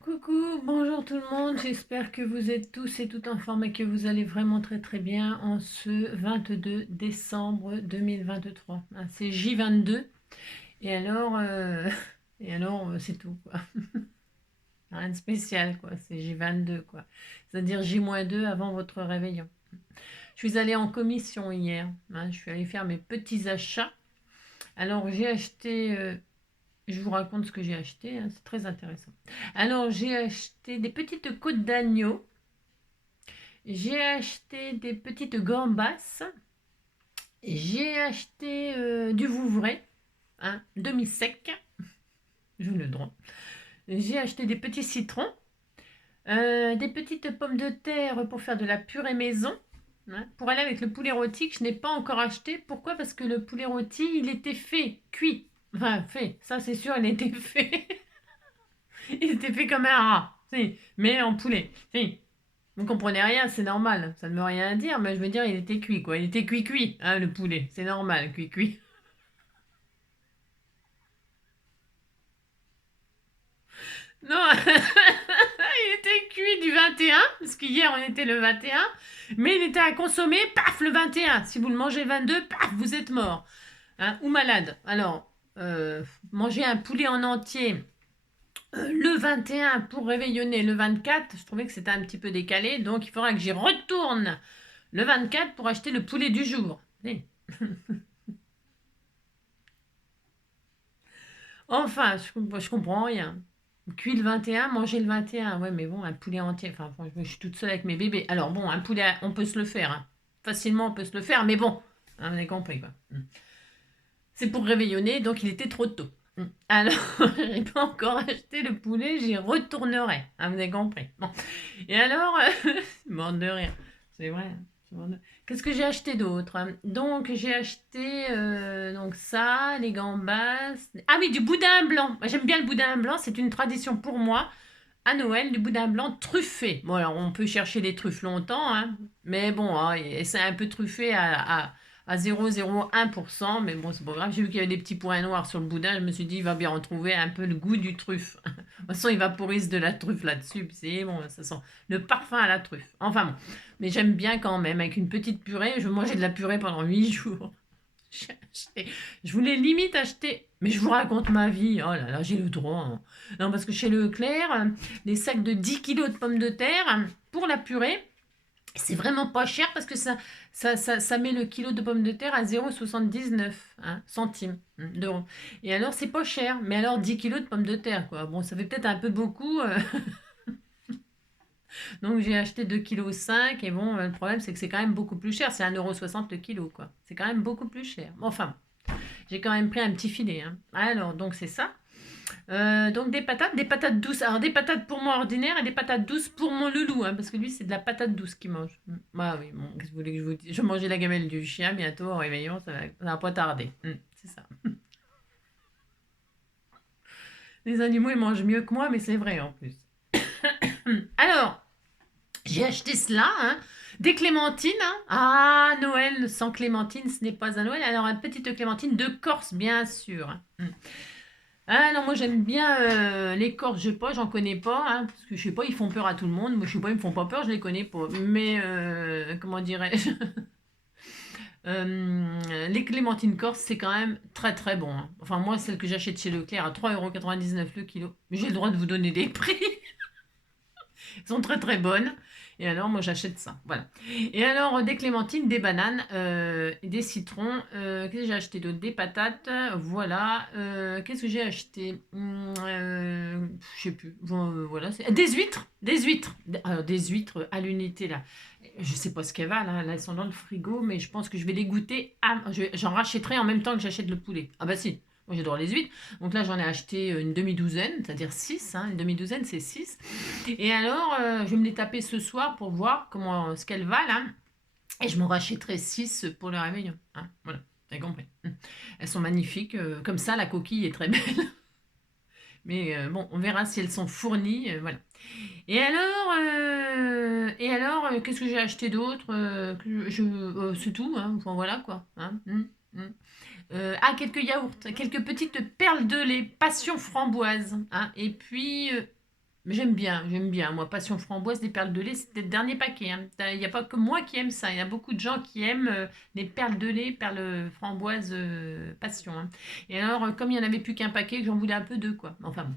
Coucou, bonjour tout le monde, j'espère que vous êtes tous et toutes en forme et que vous allez vraiment très très bien en ce 22 décembre 2023. Hein, c'est J22 et alors, c'est tout quoi. Rien de spécial quoi, c'est J22 quoi. C'est-à-dire J-2 avant votre réveillon. Je suis allée en commission hier, hein, je suis allée faire mes petits achats. Alors j'ai acheté je vous raconte ce que j'ai acheté, hein, c'est très intéressant. Alors, j'ai acheté des petites côtes d'agneau, j'ai acheté des petites gambas, j'ai acheté du Vouvray, hein, demi-sec, jaune droit. J'ai acheté des petits citrons, des petites pommes de terre pour faire de la purée maison. Hein, pour aller avec le poulet rôti que je n'ai pas encore acheté. Pourquoi? Parce que le poulet rôti, il était fait, cuit. Enfin, fait, ça c'est sûr, il était fait. Il était fait comme un rat, si, mais en poulet. Si. Vous comprenez rien, c'est normal. Ça ne veut rien dire, mais je veux dire, il était cuit, quoi. Il était cuit, hein, le poulet. C'est normal, cuit. Non, il était cuit du 21, parce qu'hier on était le 21, mais il était à consommer, paf, le 21. Si vous le mangez le 22, paf, vous êtes mort. Hein, ou malade. Alors, manger un poulet en entier le 21 pour réveillonner le 24, je trouvais que c'était un petit peu décalé, donc il faudra que j'y retourne le 24 pour acheter le poulet du jour. Oui. Enfin, je comprends rien. Cuit le 21, manger le 21. Ouais, mais bon, un poulet entier. Enfin, franchement, je suis toute seule avec mes bébés. Alors bon, un poulet, on peut se le faire. Hein. Facilement, on peut se le faire, mais bon, hein, vous avez compris, quoi. C'est pour réveillonner, donc il était trop tôt. Alors, j'ai pas encore acheté le poulet, j'y retournerai. Hein, vous avez compris. Bon. Et alors, bande de rire. C'est vrai. Qu'est-ce que j'ai acheté d'autre? Donc, j'ai acheté donc ça, les gambas. Ah oui, du boudin blanc. Moi, j'aime bien le boudin blanc, c'est une tradition pour moi. À Noël, du boudin blanc truffé. Bon, alors, on peut chercher les truffes longtemps, hein, mais bon, hein, et c'est un peu truffé à 0,01%, mais bon, c'est pas grave. J'ai vu qu'il y avait des petits points noirs sur le boudin, je me suis dit, il va bien retrouver un peu le goût du truffe. De toute façon, il vaporise de la truffe là-dessus, puis c'est bon, ça sent le parfum à la truffe. Enfin bon, mais j'aime bien quand même, avec une petite purée, je mangeais de la purée pendant 8 jours. Je voulais limite acheter, mais je vous raconte ma vie, oh là là, j'ai le droit. Hein. Non, parce que chez Leclerc, les sacs de 10 kilos de pommes de terre pour la purée, c'est vraiment pas cher parce que ça met le kilo de pommes de terre à 0,79 hein, centimes d'euros. Et alors, c'est pas cher. Mais alors, 10 kilos de pommes de terre, quoi. Bon, ça fait peut-être un peu beaucoup. Donc, j'ai acheté 2,5 kg. Et bon, le problème, c'est que c'est quand même beaucoup plus cher. C'est 1,60 € le kilo, quoi. C'est quand même beaucoup plus cher. Bon, enfin, j'ai quand même pris un petit filet. Hein. Alors, donc, c'est ça. Donc des patates douces. Alors des patates pour moi ordinaires et des patates douces pour mon loulou, hein, parce que lui c'est de la patate douce qu'il mange. Bah oui, bon, qu'est-ce que vous voulez que je vous dise? Je vais manger la gamelle du chien bientôt au réveillon, ça va pas tarder. C'est ça. Les animaux ils mangent mieux que moi, mais c'est vrai en plus. Alors, j'ai acheté cela, hein, des clémentines. Hein. Ah, Noël sans clémentine, ce n'est pas un Noël. Alors, une petite clémentine de Corse, bien sûr. Hein. Ah non, moi j'aime bien les Corses, je sais pas, j'en connais pas, hein, parce que je sais pas, ils font peur à tout le monde. Moi je sais pas, ils me font pas peur, je les connais pas. Mais comment dirais-je les clémentines corses, c'est quand même très très bon. Hein. Enfin, moi, celle que j'achète chez Leclerc à 3,99 € le kilo. Mais j'ai le droit de vous donner des prix. Elles sont très très bonnes. Et alors, moi, j'achète ça. Voilà. Et alors, des clémentines, des bananes, des citrons. Qu'est-ce que j'ai acheté d'autre? Des patates. Voilà. Qu'est-ce que j'ai acheté? Je sais plus. Bon, voilà. Des huîtres. Des huîtres. Alors, des huîtres à l'unité, là. Je sais pas ce qu'elles valent. Là. Là, elles sont dans le frigo, mais je pense que je vais les goûter. J'en rachèterai en même temps que j'achète le poulet. Ah bah si. Moi, j'adore les huîtres. Donc là, j'en ai acheté une demi-douzaine, c'est-à-dire 6. Hein, une demi-douzaine, c'est 6. Et alors, je vais me les taper ce soir pour voir ce qu'elles valent. Hein, et je m'en rachèterai 6 pour le réveillon. Hein, voilà, vous avez compris. Elles sont magnifiques. Comme ça, la coquille est très belle. Mais bon, on verra si elles sont fournies. Voilà. Et alors, qu'est-ce que j'ai acheté d'autre c'est tout. Hein, enfin, voilà quoi. Hein, quelques yaourts, quelques petites perles de lait, passion framboise. Hein, et puis, Mais j'aime bien, j'aime bien. Moi, passion framboise, des perles de lait, c'était le dernier paquet, hein. Il n'y a pas que moi qui aime ça. Il y a beaucoup de gens qui aiment les perles de lait, perles framboise passion, hein. Et alors, comme il n'y en avait plus qu'un paquet, que j'en voulais un peu deux, quoi. Enfin bon.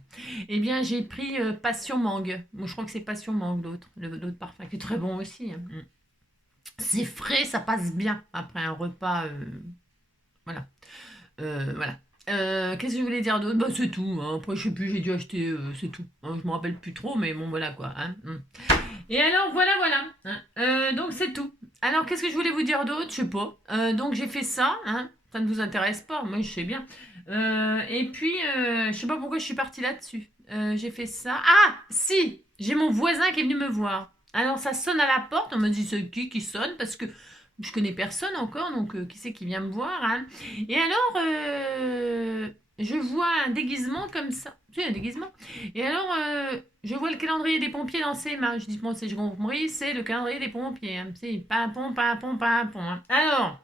Eh bien, j'ai pris passion mangue. Moi, je crois que c'est passion mangue, l'autre parfum, qui est très bon aussi, hein. Mm. C'est frais, ça passe bien après un repas. Voilà. Voilà. Qu'est-ce que je voulais dire d'autre? Bah, c'est tout, hein. Après, je sais plus, j'ai dû acheter, c'est tout, hein. Je me rappelle plus trop, mais bon, voilà quoi, hein. Et alors, voilà, voilà, hein. Donc, c'est tout. Alors, qu'est-ce que je voulais vous dire d'autre? Je sais pas. Donc, j'ai fait ça, hein. Ça ne vous intéresse pas, moi, je sais bien. Et puis, je sais pas pourquoi je suis partie là-dessus. J'ai fait ça. Ah, si! J'ai mon voisin qui est venu me voir. Alors, ça sonne à la porte. On me dit, c'est qui sonne? Parce que je connais personne encore, donc qui c'est qui vient me voir, hein. Et alors, je vois un déguisement comme ça. Tu sais, un déguisement. Et alors, je vois le calendrier des pompiers dans ses mains. Je dis, bon, c'est j'ai compris, c'est le calendrier des pompiers, hein. C'est pimpon, pimpon, pimpon, hein. Alors,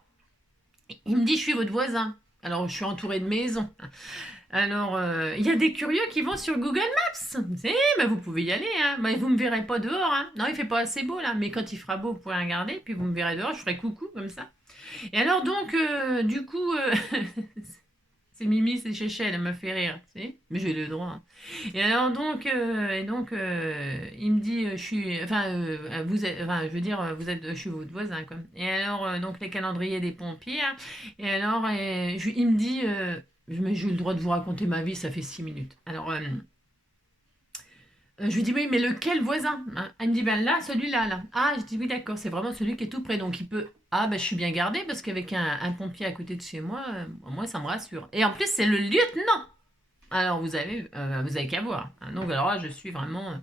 il me dit, je suis votre voisin. Alors, je suis entourée de maisons. Alors, il y a des curieux qui vont sur Google Maps. Si, mais vous pouvez y aller, hein. Mais vous me verrez pas dehors, hein. Non, il fait pas assez beau là, mais quand il fera beau, vous pourrez regarder, puis vous me verrez dehors, je ferai coucou comme ça. Et alors donc, du coup, c'est Mimi, c'est Chéché, elle me fait rire, tu sais, mais j'ai le droit, hein. Et alors donc, il me dit, je suis, enfin, vous êtes, enfin, je veux dire, vous êtes, je suis votre voisin, quoi. Et alors, donc les calendriers des pompiers, hein. Et alors, il me dit, j'ai eu le droit de vous raconter ma vie, ça fait 6 minutes. Alors, je lui dis, oui, mais lequel voisin, hein? Elle me dit, ben là, celui-là, là. Ah, je dis, oui, d'accord, c'est vraiment celui qui est tout près, donc il peut. Ah, ben je suis bien gardée parce qu'avec un pompier à côté de chez moi, moi, ça me rassure. Et en plus, c'est le lieutenant. Alors, vous avez qu'à voir, hein. Donc, alors là, je suis vraiment.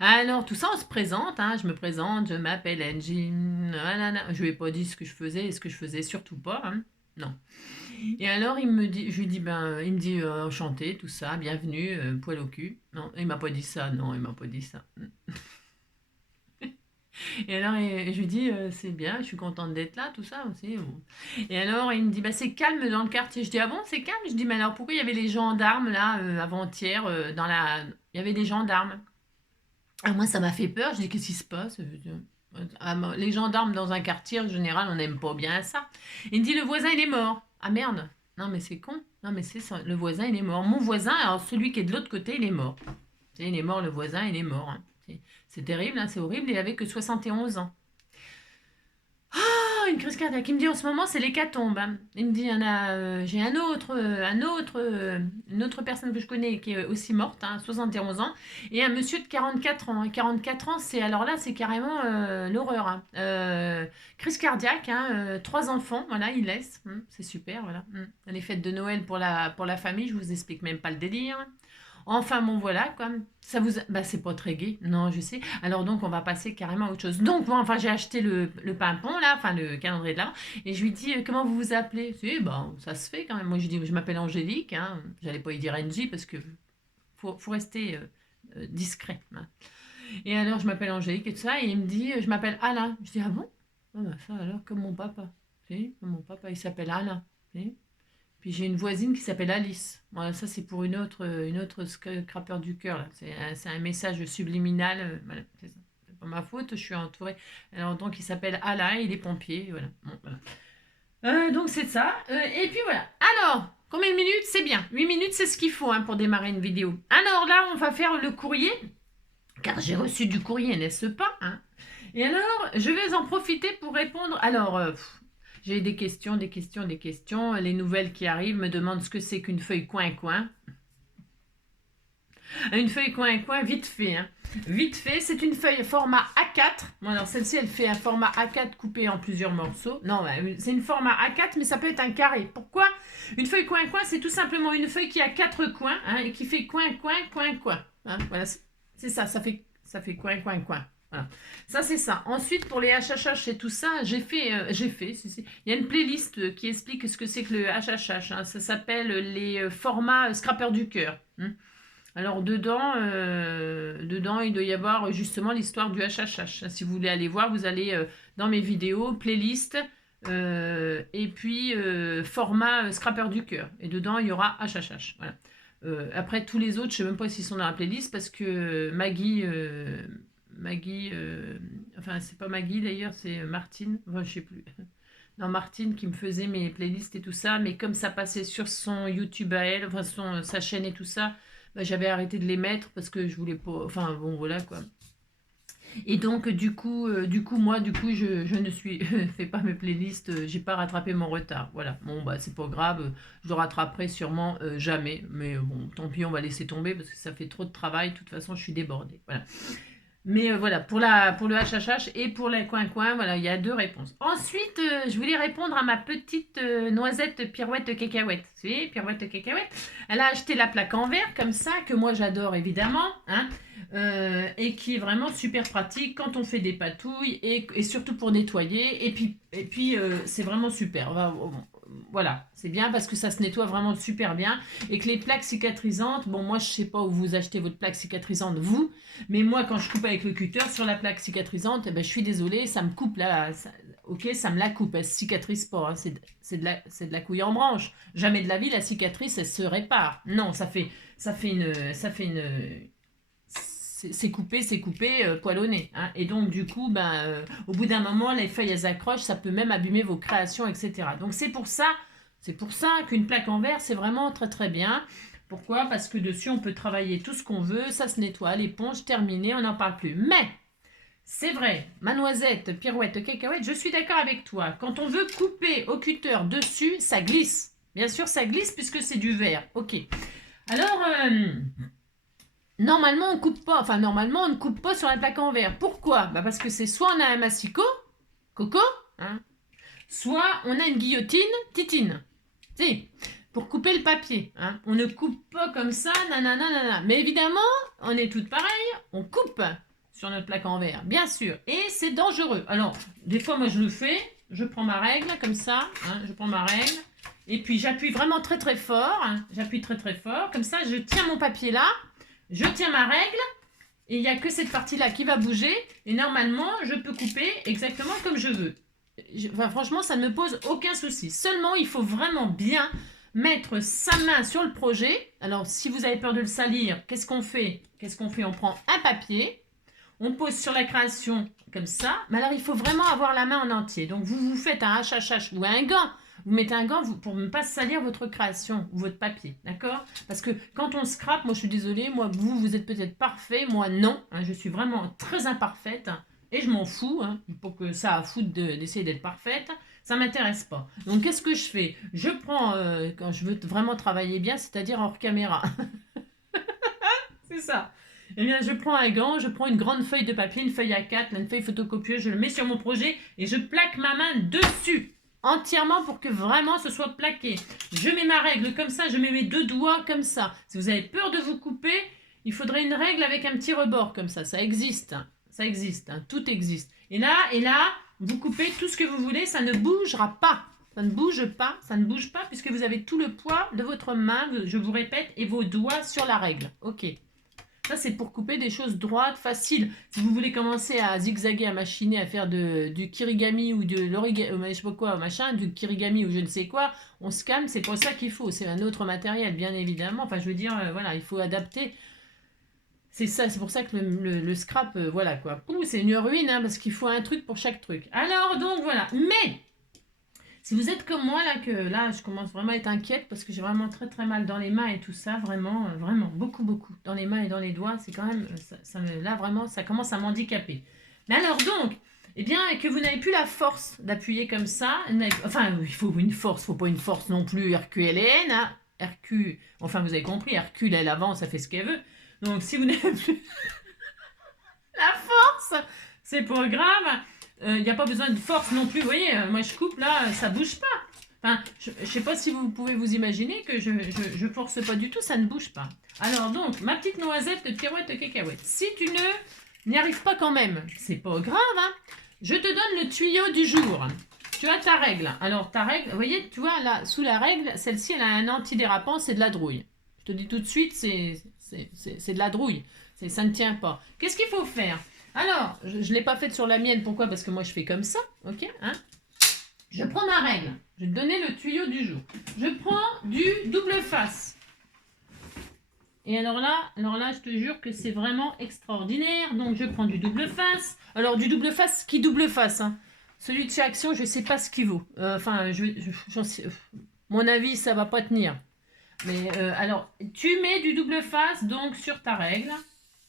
Alors, tout ça, on se présente, hein. Je me présente, je m'appelle Angie. Nanana. Je lui ai pas dit ce que je faisais et ce que je faisais surtout pas, hein. Non. Et alors, je lui dis, ben, il me dit, enchanté, tout ça, bienvenue, poil au cul. Non, il m'a pas dit ça, non, il m'a pas dit ça. Et alors, je lui dis, c'est bien, je suis contente d'être là, tout ça aussi, bon. Et alors, il me dit, bah, c'est calme dans le quartier. Je dis, ah bon, c'est calme? Je dis, mais alors, pourquoi il y avait les gendarmes, là, avant-hier, dans la. Il y avait des gendarmes. Ah, moi, ça m'a fait peur. Je dis, qu'est-ce qui se passe? Les gendarmes dans un quartier, en général, on n'aime pas bien ça. Il me dit, le voisin, il est mort. Ah merde. Non, mais c'est con. Non, mais c'est ça. Le voisin, il est mort. Mon voisin, alors celui qui est de l'autre côté, il est mort. Tu sais, il est mort, le voisin, il est mort, hein. C'est terrible, hein, c'est horrible. Il avait que 71 ans. Oh, une crise cardiaque. Il me dit en ce moment, c'est l'hécatombe, hein. Il me dit, j'ai une autre personne que je connais qui est aussi morte, hein, 71 ans, et un monsieur de 44 ans. 44 ans, alors là, c'est carrément l'horreur, hein. Crise cardiaque, hein, 3 enfants, voilà, il laisse. C'est super, voilà. Les fêtes de Noël pour la famille, je vous explique même pas le délire. Enfin bon voilà quoi. Bah c'est pas très gai. Non, je sais. Alors donc on va passer carrément à autre chose. Donc bon, enfin j'ai acheté le pimpon là, enfin le calendrier de l'avant et je lui dis comment vous vous appelez? Si ben ça se fait quand même. Moi je dis je m'appelle Angélique, hein. J'allais pas y dire Angie parce que faut rester discret, hein. Et alors je m'appelle Angélique et tout ça et il me dit je m'appelle Alain. Je dis ah bon? Ah bah ça alors comme mon papa. Si, comme mon papa il s'appelle Alain. Si. Puis j'ai une voisine qui s'appelle Alice. Voilà, ça c'est pour une autre scrapeur du cœur, là. C'est un message subliminal. Voilà, c'est pas ma faute, je suis entourée. Alors donc il s'appelle Alain, il est pompier. Voilà. Bon, voilà. Donc c'est ça. Et puis voilà. Alors, combien de minutes? C'est bien. 8 minutes, c'est ce qu'il faut, hein, pour démarrer une vidéo. Alors là, on va faire le courrier. Car j'ai reçu du courrier, n'est-ce pas, hein? Et alors, je vais en profiter pour répondre. Alors, j'ai des questions, des questions, des questions. Les nouvelles qui arrivent me demandent ce que c'est qu'une feuille coin-coin. Une feuille coin-coin, vite fait, hein. Vite fait, c'est une feuille format A4. Bon, alors celle-ci, elle fait un format A4 coupé en plusieurs morceaux. Non, c'est une format A4, mais ça peut être un carré. Pourquoi? Une feuille coin-coin, c'est tout simplement une feuille qui a 4 coins, hein, et qui fait coin-coin, coin-coin. Hein, voilà, c'est ça, ça fait coin-coin-coin. Voilà. Ça, c'est ça. Ensuite, pour les HHH et tout ça, j'ai fait. Il y a une playlist qui explique ce que c'est que le HHH, hein. Ça s'appelle les formats scrapper du cœur, hein. Alors, dedans, il doit y avoir justement l'histoire du HHH. Si vous voulez aller voir, vous allez dans mes vidéos, playlist, et puis format scrapper du cœur. Et dedans, il y aura HHH. Voilà. Après, tous les autres, je sais même pas s'ils sont dans la playlist parce que Maggie, enfin, c'est pas Maggie d'ailleurs, c'est Martine, enfin, je sais plus. Non, Martine qui me faisait mes playlists et tout ça, mais comme ça passait sur son YouTube à elle, enfin, sa chaîne et tout ça, bah, j'avais arrêté de les mettre parce que je voulais pas. Enfin, bon, voilà quoi. Et donc, moi, je ne suis, fais pas mes playlists, j'ai pas rattrapé mon retard. Voilà. Bon, bah, c'est pas grave, je le rattraperai sûrement jamais. Mais bon, tant pis, on va laisser tomber parce que ça fait trop de travail. De toute façon, je suis débordée. Voilà. Mais voilà, pour le HHH et pour les coin-coin, voilà, il y a deux réponses. Ensuite, je voulais répondre à ma petite noisette pirouette cacahuète. Vous savez, pirouette cacahuète. Elle a acheté la plaque en verre, comme ça, que moi j'adore évidemment, hein, et qui est vraiment super pratique quand on fait des patouilles et surtout pour nettoyer. Et puis c'est vraiment super. Voilà, c'est bien parce que ça se nettoie vraiment super bien. Et que les plaques cicatrisantes, bon, moi je sais pas où vous achetez votre plaque cicatrisante, vous. Mais moi, quand je coupe avec le cutter sur la plaque cicatrisante, eh ben, je suis désolée, ça me coupe là. Ok, ça me la coupe, elle cicatrise pas. Hein, c'est de la couille en branche. Jamais de la vie, la cicatrice, elle se répare. Non, c'est coupé, poilonné. Hein. Et donc, du coup, au bout d'un moment, les feuilles, elles accrochent, ça peut même abîmer vos créations, etc. Donc, c'est pour ça qu'une plaque en verre, c'est vraiment très, très bien. Pourquoi? Parce que dessus, on peut travailler tout ce qu'on veut, ça se nettoie, l'éponge, terminé, on n'en parle plus. Mais, c'est vrai, ma noisette, pirouette, cacahuète, je suis d'accord avec toi. Quand on veut couper au cutter dessus, ça glisse. Bien sûr, ça glisse puisque c'est du verre. Ok. Alors, normalement, on ne coupe pas sur la plaque en verre. Pourquoi? Parce que c'est soit on a un massicot, coco, hein, soit on a une guillotine, titine. Si, pour couper le papier. Hein. On ne coupe pas comme ça, nanana. Mais évidemment, on est toutes pareilles, on coupe sur notre plaque en verre, bien sûr. Et c'est dangereux. Alors, des fois, moi, je le fais. Je prends ma règle, comme ça. Hein, je prends ma règle. Et puis, j'appuie vraiment très, très fort. Hein, j'appuie très, très fort. Comme ça, je tiens mon papier là. Je tiens ma règle. Et il n'y a que cette partie-là qui va bouger. Et normalement, je peux couper exactement comme je veux. Franchement, ça ne me pose aucun souci. Seulement, il faut vraiment bien mettre sa main sur le projet. Alors, si vous avez peur de le salir, qu'est-ce qu'on fait? On prend un papier, on pose sur la création comme ça. Mais alors, il faut vraiment avoir la main en entier. Donc, vous faites un HHH ou un gant. Vous mettez un gant pour ne pas salir votre création ou votre papier, d'accord? Parce que quand on scrape, moi je suis désolée, moi vous êtes peut-être parfait, moi non, hein, je suis vraiment très imparfaite et je m'en fous, hein, pour que ça a foutre d'essayer d'être parfaite, ça m'intéresse pas. Donc qu'est-ce que je fais? Je prends, quand je veux vraiment travailler bien, c'est-à-dire hors caméra, c'est ça. Eh bien, je prends un gant, je prends une grande feuille de papier, une feuille A4, une feuille photocopieuse, je le mets sur mon projet et je plaque ma main dessus. Entièrement pour que vraiment ce soit plaqué. Je mets ma règle comme ça, je mets mes deux doigts comme ça. Si vous avez peur de vous couper, il faudrait une règle avec un petit rebord comme ça. Ça existe, hein. Ça existe, hein. Tout existe. Et là, vous coupez tout ce que vous voulez, ça ne bougera pas. Ça ne bouge pas puisque vous avez tout le poids de votre main, je vous répète, et vos doigts sur la règle. Ok. Ça, c'est pour couper des choses droites, faciles. Si vous voulez commencer à zigzaguer, à machiner, à faire du kirigami ou de l'origami, je sais pas quoi, machin, du kirigami ou je ne sais quoi, on se calme, c'est pas ça qu'il faut. C'est un autre matériel, bien évidemment. Enfin, je veux dire, voilà, il faut adapter. C'est ça, c'est pour ça que le scrap, voilà quoi. Ouh, c'est une ruine, hein, parce qu'il faut un truc pour chaque truc. Alors, donc voilà. Mais si vous êtes comme moi, là, je commence vraiment à être inquiète parce que j'ai vraiment très très mal dans les mains et tout ça, vraiment, vraiment, beaucoup, beaucoup. Dans les mains et dans les doigts, c'est quand même, là vraiment, ça commence à m'handicaper. Mais alors donc, eh bien, que vous n'avez plus la force d'appuyer comme ça, enfin, il faut une force, faut pas une force non plus herculéenne, hein. Enfin, vous avez compris, Hercule, elle avance, ça fait ce qu'elle veut. Donc, si vous n'avez plus la force, c'est pas grave. Il n'y a pas besoin de force non plus. Vous voyez, moi je coupe là, ça bouge pas. Enfin, je ne sais pas si vous pouvez vous imaginer que je force pas du tout, ça ne bouge pas. Alors donc, ma petite noisette de pirouette de cacahuète. Si tu n'y arrives pas quand même, c'est pas grave. Hein, je te donne le tuyau du jour. Tu as ta règle. Alors ta règle, vous voyez, tu vois là, sous la règle, celle-ci elle a un antidérapant, c'est de la drouille. Je te dis tout de suite, c'est de la drouille. Ça ne tient pas. Qu'est-ce qu'il faut faire? Alors, je ne l'ai pas faite sur la mienne. Pourquoi? Parce que moi, je fais comme ça. Ok, hein? Je prends ma règle. Je vais te donner le tuyau du jour. Je prends du double face. Et alors là, je te jure que c'est vraiment extraordinaire. Donc, je prends du double face. Alors, du double face, qui double face, hein. Celui de chez Action, je sais pas ce qu'il vaut. Enfin, j'en sais, mon avis, ça va pas tenir. Mais alors, tu mets du double face donc sur ta règle.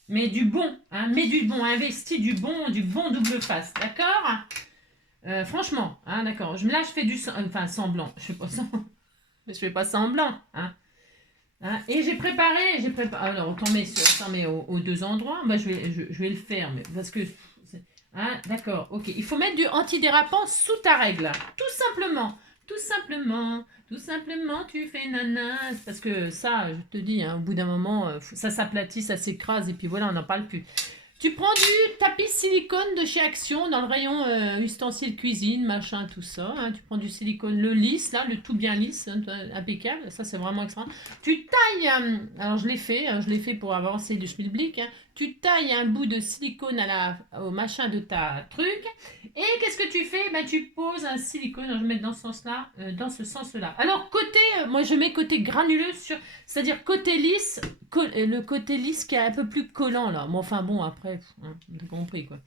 Mais du bon, hein, mets du bon, investis du bon double face, d'accord? Franchement, hein, d'accord. Là, je fais enfin, semblant. Je fais pas semblant, hein. Hein, et j'ai préparé. Alors, t'en mets aux deux endroits. Bah, je vais le faire, mais parce que. Hein, d'accord, ok. Il faut mettre du antidérapant sous ta règle. Tout simplement. Tout simplement. Tout simplement, tu fais nana. Parce que ça, je te dis, hein, au bout d'un moment, ça s'aplatit, ça s'écrase, et puis voilà, on n'en parle plus. Tu prends du tapis silicone de chez Action dans le rayon ustensiles cuisine, machin, tout ça. Hein. Tu prends du silicone, le lisse, là, le tout bien lisse, hein, impeccable. Ça, c'est vraiment extra. Tu tailles, alors je l'ai fait pour avancer du schmilblick. Hein. Tu tailles un bout de silicone au machin de ta truc. Et qu'est-ce que tu fais? Ben, tu poses un silicone, alors je vais mettre dans ce sens-là, Alors, moi je mets côté granuleux c'est-à-dire côté lisse, le côté lisse qui est un peu plus collant là. Mais enfin bon, après, hein, t'as compris quoi.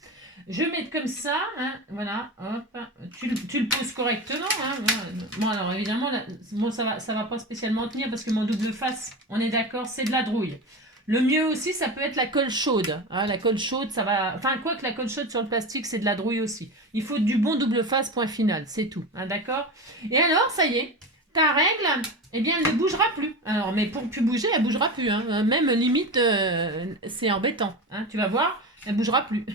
Je vais mettre comme ça, hein, voilà, hop, tu le poses correctement. Hein, voilà. Bon alors évidemment, là, bon, ça va pas spécialement tenir parce que mon double face, on est d'accord, c'est de la drouille. Le mieux aussi, ça peut être la colle chaude. Hein, la colle chaude, ça va. Enfin, quoi que la colle chaude sur le plastique, c'est de la drouille aussi. Il faut du bon double face, point final. C'est tout. Hein, d'accord? Et alors, ça y est, ta règle, eh bien, elle ne bougera plus. Alors, mais pour plus bouger, elle bougera plus. Hein. Même limite, c'est embêtant. Hein, tu vas voir, elle bougera plus.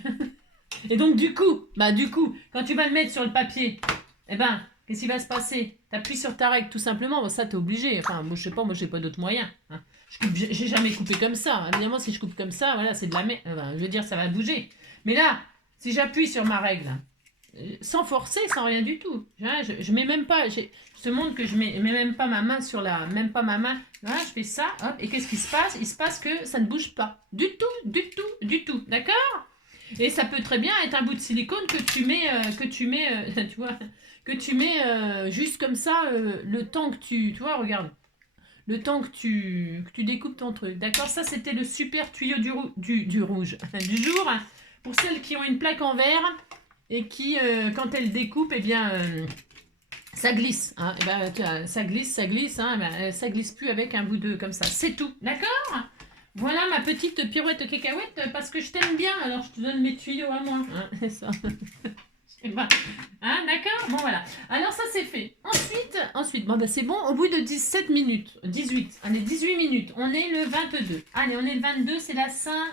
Et donc, du coup, quand tu vas le mettre sur le papier, eh ben, qu'est-ce qui va se passer? Tu appuies sur ta règle tout simplement. Bon, ça, tu es obligé. Enfin, moi, je sais pas, moi, j'ai pas d'autre moyen. Hein. J'ai jamais coupé comme ça. Évidemment, si je coupe comme ça, voilà, c'est de la merde. Je veux dire, ça va bouger. Mais là, si j'appuie sur ma règle, sans forcer, sans rien du tout, je mets même pas. Je te montre que je mets même pas ma main sur la. Même pas ma main. Voilà, je fais ça, hop, et qu'est-ce qui se passe? Il se passe que ça ne bouge pas. Du tout, du tout, du tout. D'accord? Et ça peut très bien être un bout de silicone que tu mets, tu vois, que tu mets juste comme ça le temps que tu vois, regarde, le temps que tu découpes ton truc. D'accord? Ça, c'était le super tuyau du rouge du jour. Pour celles qui ont une plaque en verre et qui, quand elles découpent, eh bien, ça glisse. Hein, eh ben, ça glisse. Hein, eh ben, ça glisse plus avec un bout de comme ça. C'est tout. D'accord? Voilà ma petite pirouette cacahuète parce que je t'aime bien. Alors, je te donne mes tuyaux à moi. Hein, c'est ça. Hein, d'accord? Bon, voilà. Alors, ça, c'est fait. Ensuite bon, bah, c'est bon. Au bout de 17 minutes, 18, allez, 18 minutes, on est le 22. Allez, on est le 22, c'est la Saint...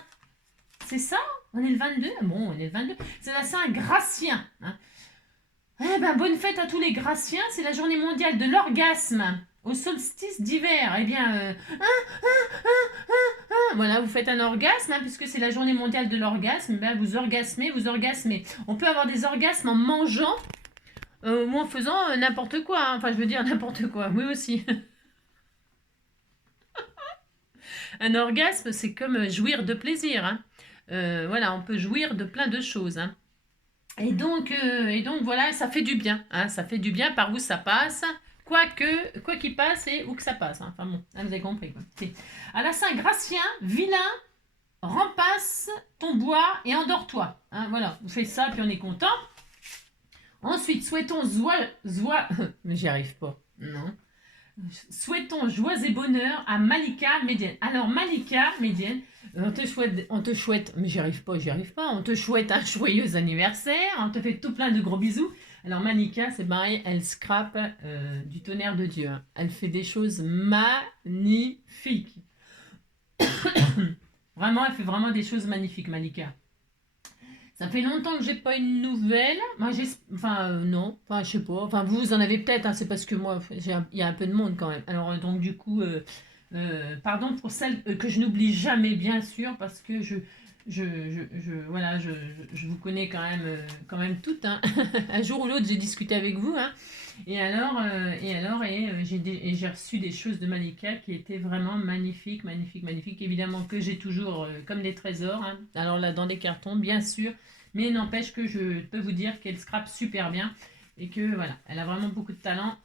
C'est ça? On est le 22? Bon, on est le 22. C'est la Saint-Gratien. Hein. Eh ben, bonne fête à tous les Gratiens. C'est la journée mondiale de l'orgasme au solstice d'hiver. Eh bien, voilà, vous faites un orgasme, hein, puisque c'est la journée mondiale de l'orgasme. Ben, vous orgasmez. On peut avoir des orgasmes en mangeant ou en faisant n'importe quoi. Hein. Enfin, je veux dire n'importe quoi. Oui aussi. Un orgasme, c'est comme jouir de plaisir. Hein. Voilà, on peut jouir de plein de choses. Hein. Et donc, voilà, ça fait du bien. Hein, ça fait du bien par où ça passe. Quoi qu'il passe et où que ça passe. Hein. Enfin bon, hein, vous avez compris. Quoi. À la Saint-Gratien, vilain, rempasse ton bois et endors-toi. Hein, voilà, vous faites ça, puis on est content. Ensuite, souhaitons mais j'y arrive pas. Non. Souhaitons joie et bonheur à Malika Médienne. Alors, Malika Médienne, on te souhaite, mais j'y arrive pas, on te souhaite un joyeux anniversaire, on te fait tout plein de gros bisous. Alors, Malika, c'est pareil, elle scrape du tonnerre de Dieu. Hein. Elle fait des choses magnifiques. Vraiment, elle fait vraiment des choses magnifiques, Malika. Ça fait longtemps que j'ai pas une nouvelle. Moi, non. Enfin, je sais pas. Enfin, vous en avez peut-être. Hein, c'est parce que moi, il y a un peu de monde quand même. Alors, donc, du coup, pardon pour celle que je n'oublie jamais, bien sûr, parce que voilà, je vous connais quand même toutes. Hein. Un jour ou l'autre, j'ai discuté avec vous. Hein. Et alors, j'ai reçu des choses de Malika qui étaient vraiment magnifiques, magnifiques, magnifiques. Évidemment que j'ai toujours comme des trésors. Hein. Alors là, dans des cartons, bien sûr. Mais n'empêche que je peux vous dire qu'elle scrape super bien. Et que voilà, elle a vraiment beaucoup de talent.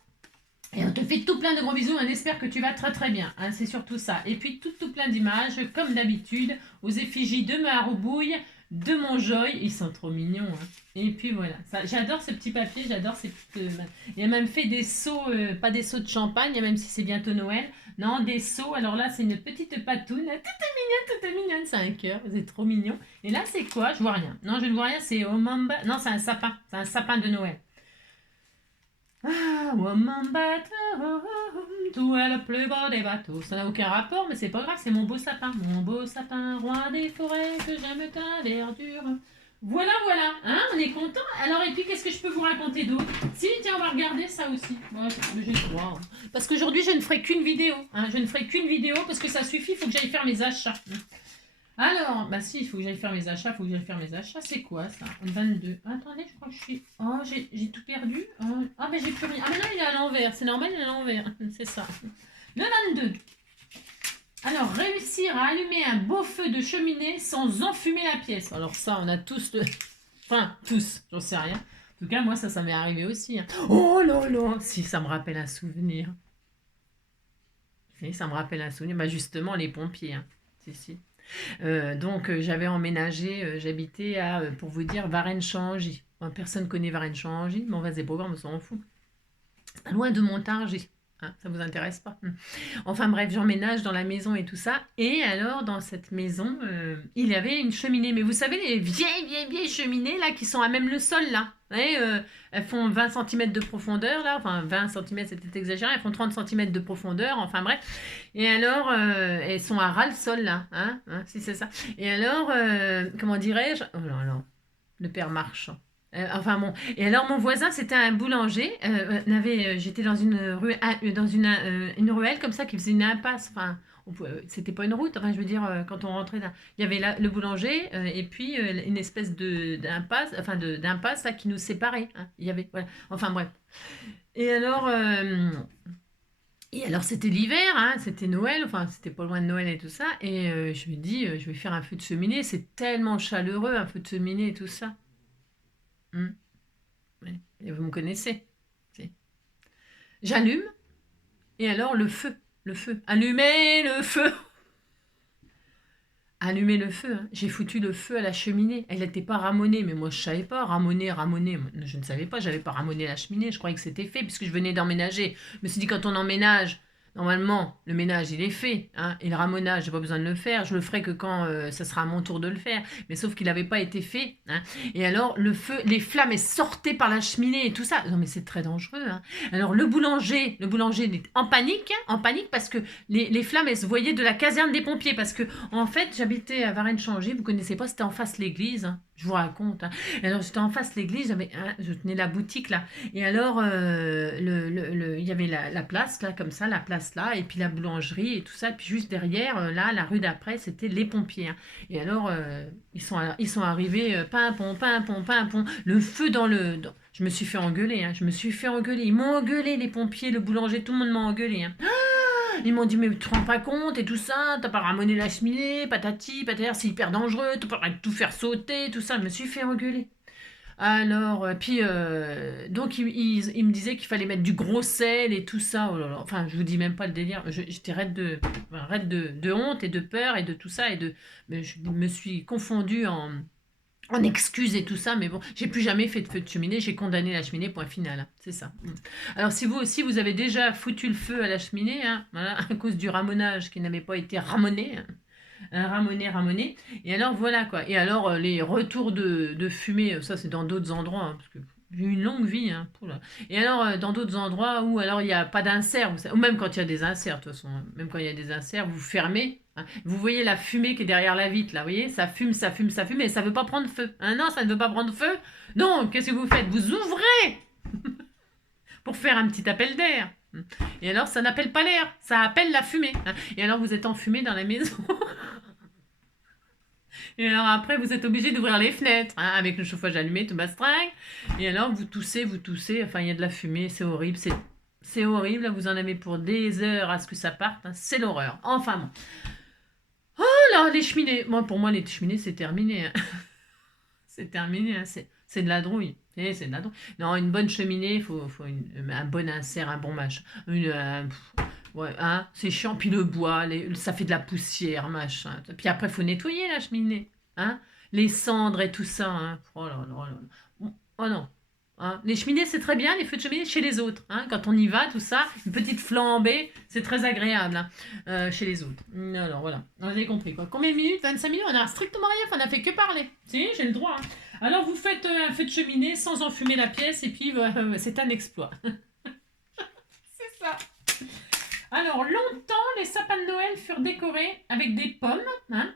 Et on te fait tout plein de gros bisous, on espère que tu vas très très bien, hein, c'est surtout ça. Et puis tout plein d'images, comme d'habitude, aux effigies de ma roubouille, de mon Joy, ils sont trop mignons. Hein. Et puis voilà, j'adore ce petit papier, j'adore ces petites... Il a même fait des seaux, pas des seaux de champagne, même si c'est bientôt Noël, non, des seaux. Alors là, c'est une petite patoune, toute mignonne, c'est un cœur, c'est trop mignon. Et là, c'est quoi? Je vois rien. Non, je ne vois rien, c'est Omamba, non, c'est un sapin de Noël. Ah, woman bateau, tout est le plus beau des bateaux. Ça n'a aucun rapport, mais c'est pas grave, c'est mon beau sapin, roi des forêts, que j'aime ta verdure. Voilà, voilà, hein, on est content. Alors, et puis, qu'est-ce que je peux vous raconter d'autre? Si, tiens, on va regarder ça aussi. Ouais, j'ai le droit. Parce qu'aujourd'hui, je ne ferai qu'une vidéo. Hein, je ne ferai qu'une vidéo parce que ça suffit, il faut que j'aille faire mes achats. Alors, bah si, il faut que j'aille faire mes achats, C'est quoi ça? 22. Attendez, je crois que je suis... Oh, j'ai tout perdu. Ah, mais j'ai plus rien. Ah, mais non, il est à l'envers. C'est normal, il est à l'envers. C'est ça. Le 22. Alors, réussir à allumer un beau feu de cheminée sans enfumer la pièce. Alors ça, on a tous le... Enfin, tous, j'en sais rien. En tout cas, moi, ça m'est arrivé aussi. Hein. Oh là là! Si, ça me rappelle un souvenir. Si, ça me rappelle un souvenir. Bah justement, les pompiers. Hein. Si. Donc j'avais emménagé, j'habitais à, pour vous dire, Varennes-Changy. Bon, personne connaît Varennes-Changy, mais on va se débrouiller, on s'en fout. Loin de Montargis. Hein, ça vous intéresse pas? Enfin bref, j'emménage dans la maison et tout ça. Et alors, dans cette maison, il y avait une cheminée. Mais vous savez, les vieilles cheminées, là, qui sont à même le sol, là. Vous voyez, elles font 20 cm de profondeur, là. Enfin, 20 cm, c'était exagéré. Elles font 30 cm de profondeur. Enfin bref. Et alors, elles sont à ras le sol, là. Hein, si c'est ça. Et alors, comment dirais-je? Oh là là, le père Marchand. Enfin bon, et alors mon voisin c'était un boulanger. J'étais dans une rue, dans une ruelle comme ça qui faisait une impasse. Enfin, c'était pas une route. Enfin, je veux dire, quand on rentrait, il y avait là, le boulanger et puis une espèce de d'impasse, enfin d'impasse là qui nous séparait. Hein. Il y avait, voilà. Enfin bref. Et alors, c'était l'hiver, hein, c'était Noël. Enfin, c'était pas loin de Noël et tout ça. Et je me dis, je vais faire un feu de cheminée. C'est tellement chaleureux un feu de cheminée et tout ça. Hmm. Oui. Et vous me connaissez. Si. J'allume, et alors le feu. Allumez le feu. Allumez le feu. Hein. J'ai foutu le feu à la cheminée. Elle n'était pas ramonée, mais moi je savais pas. Ramoner. Je ne savais pas, j'avais pas ramoné la cheminée. Je croyais que c'était fait, puisque je venais d'emménager. Je me suis dit, quand on emménage, normalement, le ménage, il est fait. Hein, et le ramonage, j'ai pas besoin de le faire. Je le ferai que quand ça sera à mon tour de le faire. Mais sauf qu'il n'avait pas été fait. Hein. Et alors, le feu, les flammes sortaient par la cheminée et tout ça. Non, mais c'est très dangereux. Hein. Alors, le boulanger, il est en panique parce que les flammes, elles se voyaient de la caserne des pompiers. Parce que, en fait, j'habitais à Varennes-Changy. Vous connaissez pas, c'était en face de l'église. Hein. Je vous raconte. Hein. Et alors, j'étais en face de l'église. Je tenais la boutique là. Et alors, il y avait la place là, comme ça, la place là, et puis la boulangerie et tout ça. Et puis juste derrière, là, la rue d'après, c'était les pompiers. Hein. Et alors, ils sont arrivés, pimpon, le feu dans le... Je me suis fait engueuler, hein. Ils m'ont engueulé, les pompiers, le boulanger, tout le monde m'a engueulé. Hein. Ils m'ont dit, mais tu te rends pas compte et tout ça, t'as pas ramoné la cheminée, patati, patata, c'est hyper dangereux, tu peux pas tout faire sauter, tout ça. Je me suis fait engueuler. Alors, puis, donc, il me disait qu'il fallait mettre du gros sel et tout ça. Oh là là. Enfin, je vous dis même pas le délire. J'étais raide de honte et de peur et de tout ça. Mais je me suis confondue en excuses et tout ça. Mais bon, j'ai plus jamais fait de feu de cheminée. J'ai condamné la cheminée, point final. Hein. C'est ça. Alors, si vous aussi, vous avez déjà foutu le feu à la cheminée, hein, voilà, à cause du ramonage qui n'avait pas été ramoné, hein, ramoner. Et alors, voilà quoi. Et alors, les retours de fumée, ça, c'est dans d'autres endroits, hein, parce que j'ai eu une longue vie. Hein, et alors, dans d'autres endroits où alors il n'y a pas d'insert, ou même quand il y a des inserts, de toute façon, même quand il y a des inserts, vous fermez. Hein, vous voyez la fumée qui est derrière la vitre, là, vous voyez, ça fume, et ça ne veut pas prendre feu. Hein, non, ça ne veut pas prendre feu. Donc, qu'est-ce que vous faites? Vous ouvrez pour faire un petit appel d'air. Et alors, ça n'appelle pas l'air, ça appelle la fumée. Hein. Et alors, vous êtes enfumé dans la maison. Et alors après, vous êtes obligé d'ouvrir les fenêtres, hein, avec le chauffage allumé, tout bastringue. Et alors, vous toussez. Enfin, il y a de la fumée, c'est horrible. C'est horrible, là, vous en avez pour des heures à ce que ça parte. Hein, c'est l'horreur. Enfin bon. Oh là, les cheminées. Pour moi, les cheminées, c'est terminé. Hein. C'est terminé. Hein, c'est C'est de la douille. C'est de la douille. Non, une bonne cheminée, faut un bon insert, un bon machin. Ouais, hein, c'est chiant. Puis le bois, ça fait de la poussière, machin. Puis après, faut nettoyer la cheminée. Hein, les cendres et tout ça. Hein. Oh là là là là. Oh non. Hein, les cheminées, c'est très bien, les feux de cheminée chez les autres. Hein, quand on y va, tout ça, une petite flambée, c'est très agréable hein, chez les autres. Alors voilà, vous avez compris quoi. Combien de minutes? 25 minutes? On a strictement rien fait, on a fait que parler. Si, j'ai le droit. Hein. Alors vous faites un feu de cheminée sans enfumer la pièce et puis c'est un exploit. C'est ça. Alors longtemps, les sapins de Noël furent décorés avec des pommes. Hein,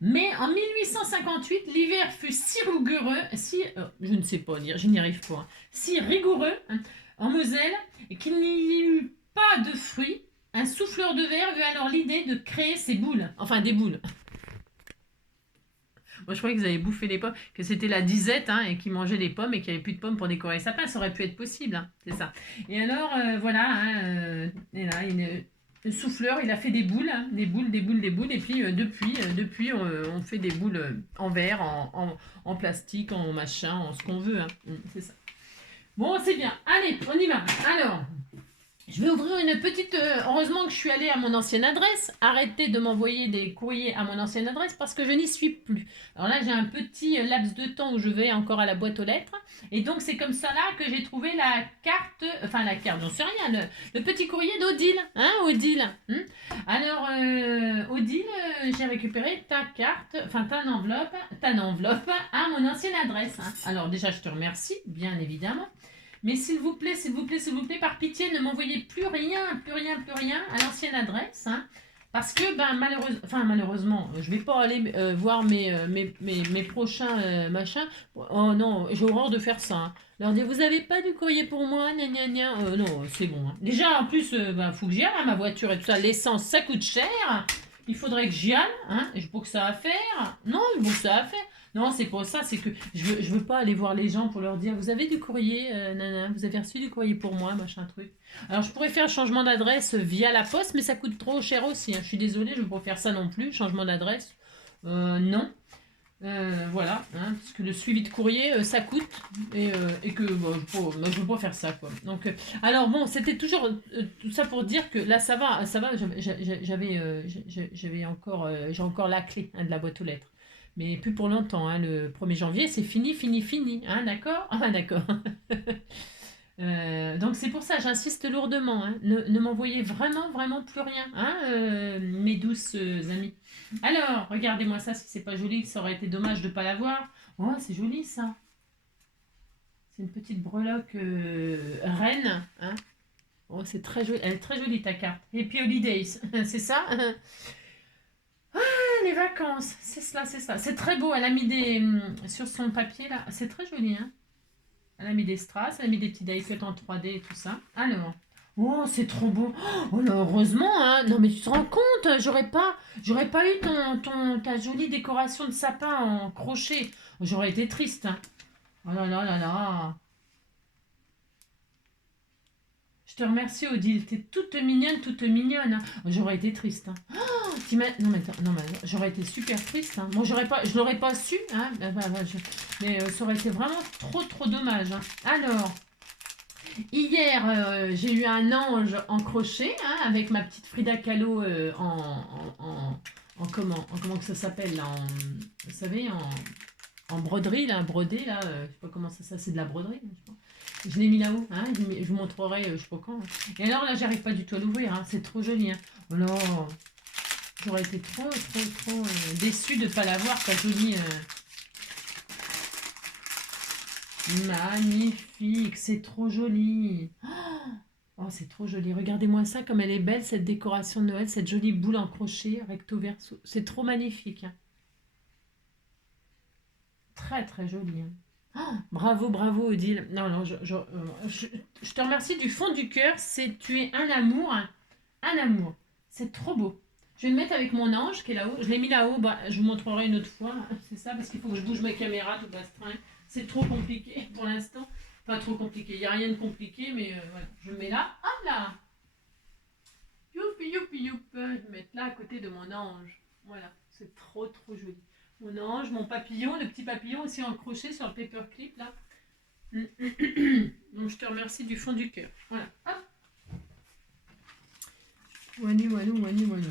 mais en 1858, l'hiver fut si rigoureux, je ne sais pas dire, je n'y arrive pas, hein, si rigoureux hein, en Moselle qu'il n'y eut pas de fruits. Un souffleur de verre eut alors l'idée de créer ces boules, enfin des boules. Moi je croyais que vous avez bouffé les pommes, que c'était la disette hein, et qu'ils mangeaient les pommes et qu'il n'y avait plus de pommes pour décorer les sapins, ça aurait pu être possible, hein, c'est ça. Et alors voilà, hein, et là, le souffleur, il a fait des boules, hein, des boules, des boules, des boules, et puis depuis on fait des boules en verre, en plastique, en machin, en ce qu'on veut, hein. C'est ça. Bon, c'est bien. Allez, on y va. Alors, je vais ouvrir une petite... heureusement que je suis allée à mon ancienne adresse. Arrêtez de m'envoyer des courriers à mon ancienne adresse parce que je n'y suis plus. Alors là, j'ai un petit laps de temps où je vais encore à la boîte aux lettres. Et donc, c'est comme ça là que j'ai trouvé la carte... Enfin, la carte, j'en sais rien. Le petit courrier d'Odile. Hein, Odile Alors, Odile, j'ai récupéré ta carte... Enfin, ta enveloppe à mon ancienne adresse. Hein. Alors déjà, je te remercie, bien évidemment. Mais s'il vous plaît, s'il vous plaît, s'il vous plaît, par pitié, ne m'envoyez plus rien à l'ancienne adresse. Hein, parce que, malheureusement, je ne vais pas aller voir mes prochains machins. Oh non, j'ai horreur de faire ça. Hein. Leur dire, vous n'avez pas du courrier pour moi, gna gna gna. Non, c'est bon. Hein. Déjà, en plus, faut que j'y aille, hein, ma voiture et tout ça. L'essence, ça coûte cher. Il faudrait que j'y aille. Hein, j'ai pas que ça à faire. Non, j'ai pas que ça à faire. Non, c'est pas ça, c'est que je veux pas aller voir les gens pour leur dire vous avez du courrier, nanana, vous avez reçu du courrier pour moi, machin truc. Alors je pourrais faire un changement d'adresse via la poste, mais ça coûte trop cher aussi. Hein. Je suis désolée, je ne veux pas faire ça non plus, changement d'adresse. Non. Voilà, hein, parce que le suivi de courrier, ça coûte et que bon, je veux pas faire ça quoi. Donc, alors bon, c'était toujours tout ça pour dire que là ça va, j'ai encore la clé hein, de la boîte aux lettres. Mais plus pour longtemps, hein, le 1er janvier, c'est fini, fini, fini. Hein, d'accord? Ah, d'accord. Donc c'est pour ça, j'insiste lourdement. Hein. Ne m'envoyez vraiment, vraiment plus rien, hein, mes douces amies. Alors, regardez-moi ça, si c'est pas joli, ça aurait été dommage de ne pas l'avoir. Oh, c'est joli ça. C'est une petite breloque reine. Hein. Oh, c'est très joli. Elle est très jolie ta carte. Happy Holidays, c'est ça? Les vacances, c'est cela, c'est ça. C'est très beau. Elle a mis des sur son papier là. C'est très joli, hein. Elle a mis des strass, elle a mis des petits die-cut en 3D et tout ça. Alors, oh, c'est trop beau. Oh là, heureusement, hein. Non mais tu te rends compte, j'aurais pas eu ta jolie décoration de sapin en crochet. J'aurais été triste. Hein. Oh là là là là. Je te remercie Odile, t'es toute mignonne, toute mignonne. Hein. J'aurais été triste. Hein. Non, mais j'aurais été super triste. Hein. Moi, je l'aurais pas su. Hein. Mais ça aurait été vraiment trop, trop dommage. Hein. Alors, hier, j'ai eu un ange en crochet hein, avec ma petite Frida Kahlo comment que ça s'appelle là, vous savez, en broderie, là, brodé, là, je sais pas comment ça, c'est de la broderie. Hein, je pense. Je l'ai mis là-haut, hein, je vous montrerai, je sais pas quand. Hein. Et alors là, j'arrive pas du tout à l'ouvrir, hein, c'est trop joli. Hein. Oh non, j'aurais été trop déçue de ne pas l'avoir, ta jolie. Magnifique, c'est trop joli. Oh, c'est trop joli. Regardez-moi ça, comme elle est belle, cette décoration de Noël, cette jolie boule en crochet, recto verso. C'est trop magnifique. Hein. Très, très joli. Hein. Oh, bravo, bravo Odile. Non, non, je te remercie du fond du cœur. Tu es un amour, hein. Un amour. C'est trop beau. Je vais le mettre avec mon ange qui est là-haut. Je l'ai mis là-haut, bah, je vous montrerai une autre fois. C'est ça, parce qu'il faut que je bouge ma caméra tout astreint. C'est trop compliqué pour l'instant. Pas trop compliqué. Il n'y a rien de compliqué, mais voilà. Je le mets là. Hop là. Youpi, youpi, youp. Je vais mettre là à côté de mon ange. Voilà. C'est trop, trop joli. mon ange, mon papillon, le petit papillon aussi accroché sur le paperclip là. Donc je te remercie du fond du cœur. Voilà. Hop. Wani, wani, wani, wani.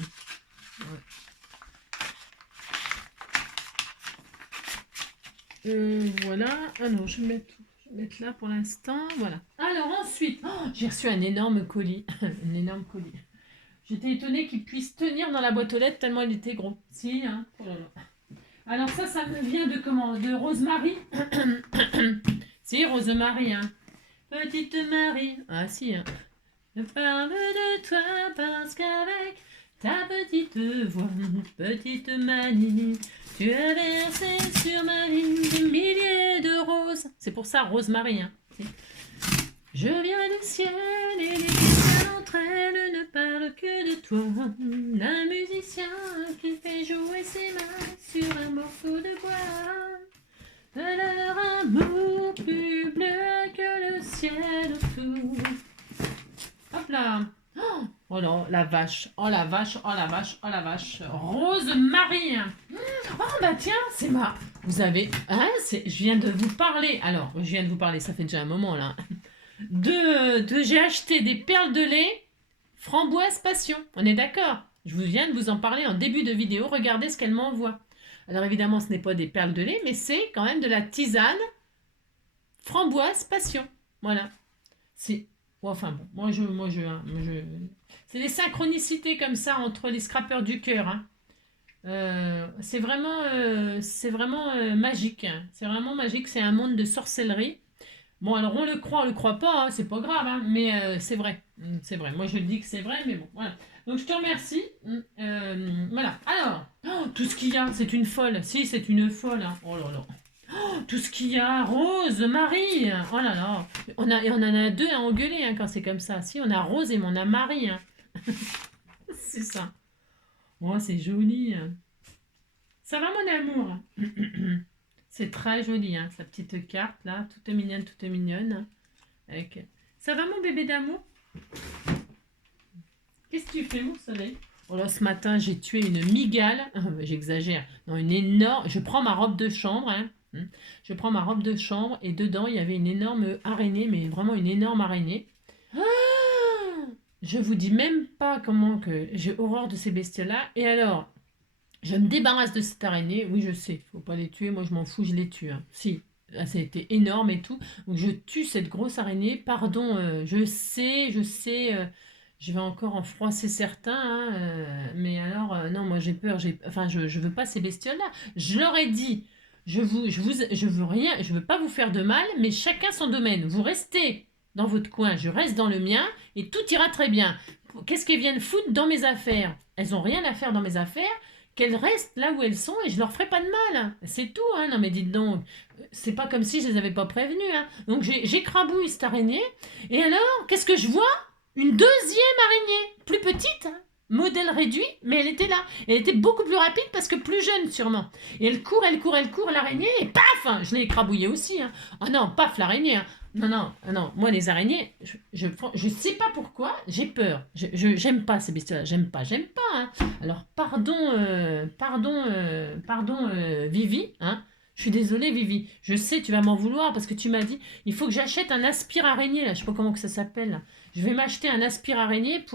Ouais. Voilà. Ah non, je vais mettre là pour l'instant. Voilà. Alors ensuite, j'ai reçu un énorme colis. Un énorme colis. J'étais étonnée qu'il puisse tenir dans la boîte aux lettres tellement il était gros. Si, hein. Oh là là. Alors ça me vient de comment? De Rosemary. Si, Rosemary, hein. Petite Marie. Ah si, hein. Je parle de toi parce qu'avec ta petite voix, petite manie, tu as versé sur ma vie des milliers de roses. C'est pour ça, Rosemary, hein. Je viens du ciel et les étoiles entre elles ne parlent que de toi. Un musicien qui fait jouer ses mains sur un morceau de bois. De leur amour plus bleu que le ciel autour. Hop là. Oh là, la vache. Oh la vache, oh la vache, oh la vache. Rosemary. Oh bah tiens, c'est ma... Vous avez... Hein, je viens de vous parler. Alors, je viens de vous parler, ça fait déjà un moment là. J'ai acheté des perles de lait framboise passion. On est d'accord? Je viens de vous en parler en début de vidéo. Regardez ce qu'elle m'envoie. Alors évidemment, ce n'est pas des perles de lait, mais c'est quand même de la tisane framboise passion. Voilà. C'est... Enfin bon, c'est des synchronicités comme ça entre les scrappers du cœur. Hein. C'est vraiment magique. Hein. C'est vraiment magique. C'est un monde de sorcellerie. Bon, alors on le croit pas, hein, c'est pas grave, hein, mais c'est vrai. C'est vrai. Moi je dis que c'est vrai, mais bon, voilà. Donc je te remercie. Voilà. Alors, tout ce qu'il y a, c'est une folle. Si, c'est une folle. Hein. Oh là là. Tout ce qu'il y a, Rose, Marie, oh là là, on en a deux à engueuler hein, quand c'est comme ça. Si, on a Rose et on a Marie. Hein. C'est ça. Oh, c'est joli. Hein. Ça va mon amour. C'est très joli, hein, sa petite carte là, toute mignonne. Avec... Ça va mon bébé d'amour? Qu'est-ce que tu fais mon soleil? Oh là, ce matin, j'ai tué une migale. J'exagère. Non, une énorme... Je prends ma robe de chambre, hein. Je prends ma robe de chambre et dedans, il y avait une énorme araignée, mais vraiment une énorme araignée. Je vous dis même pas comment que j'ai horreur de ces bestioles-là. Et alors, je me débarrasse de cette araignée. Oui, je sais, faut pas les tuer. Moi, je m'en fous, je les tue. Hein. Si, ça a été énorme et tout. Donc, je tue cette grosse araignée. Pardon, je sais. Je vais encore en froisser certains. Hein, mais alors, non, moi, j'ai peur. Enfin, je veux pas ces bestioles-là. Je leur ai dit... Je veux pas vous faire de mal, mais chacun son domaine. Vous restez dans votre coin, je reste dans le mien, et tout ira très bien. Qu'est-ce qu'elles viennent foutre dans mes affaires? Elles n'ont rien à faire dans mes affaires, qu'elles restent là où elles sont, et je leur ferai pas de mal. C'est tout, hein. Non mais dites donc, c'est pas comme si je les avais pas prévenues, hein. Donc j'écrabouille cette araignée, et alors, qu'est-ce que je vois? Une deuxième araignée, plus petite, hein. Modèle réduit, mais elle était là. Elle était beaucoup plus rapide parce que plus jeune sûrement. Et elle court, l'araignée, et paf! Je l'ai écrabouillée aussi. Hein. Ah non, paf, l'araignée. Hein. Non. Moi, les araignées, je sais pas pourquoi, j'ai peur. J'aime pas ces bestioles. J'aime pas. Hein. Alors, pardon, Vivi. Hein. Je suis désolée, Vivi. Je sais, tu vas m'en vouloir parce que tu m'as dit, il faut que j'achète un aspire-araignée. Là. Je sais pas comment que ça s'appelle. Je vais m'acheter un aspire-araignée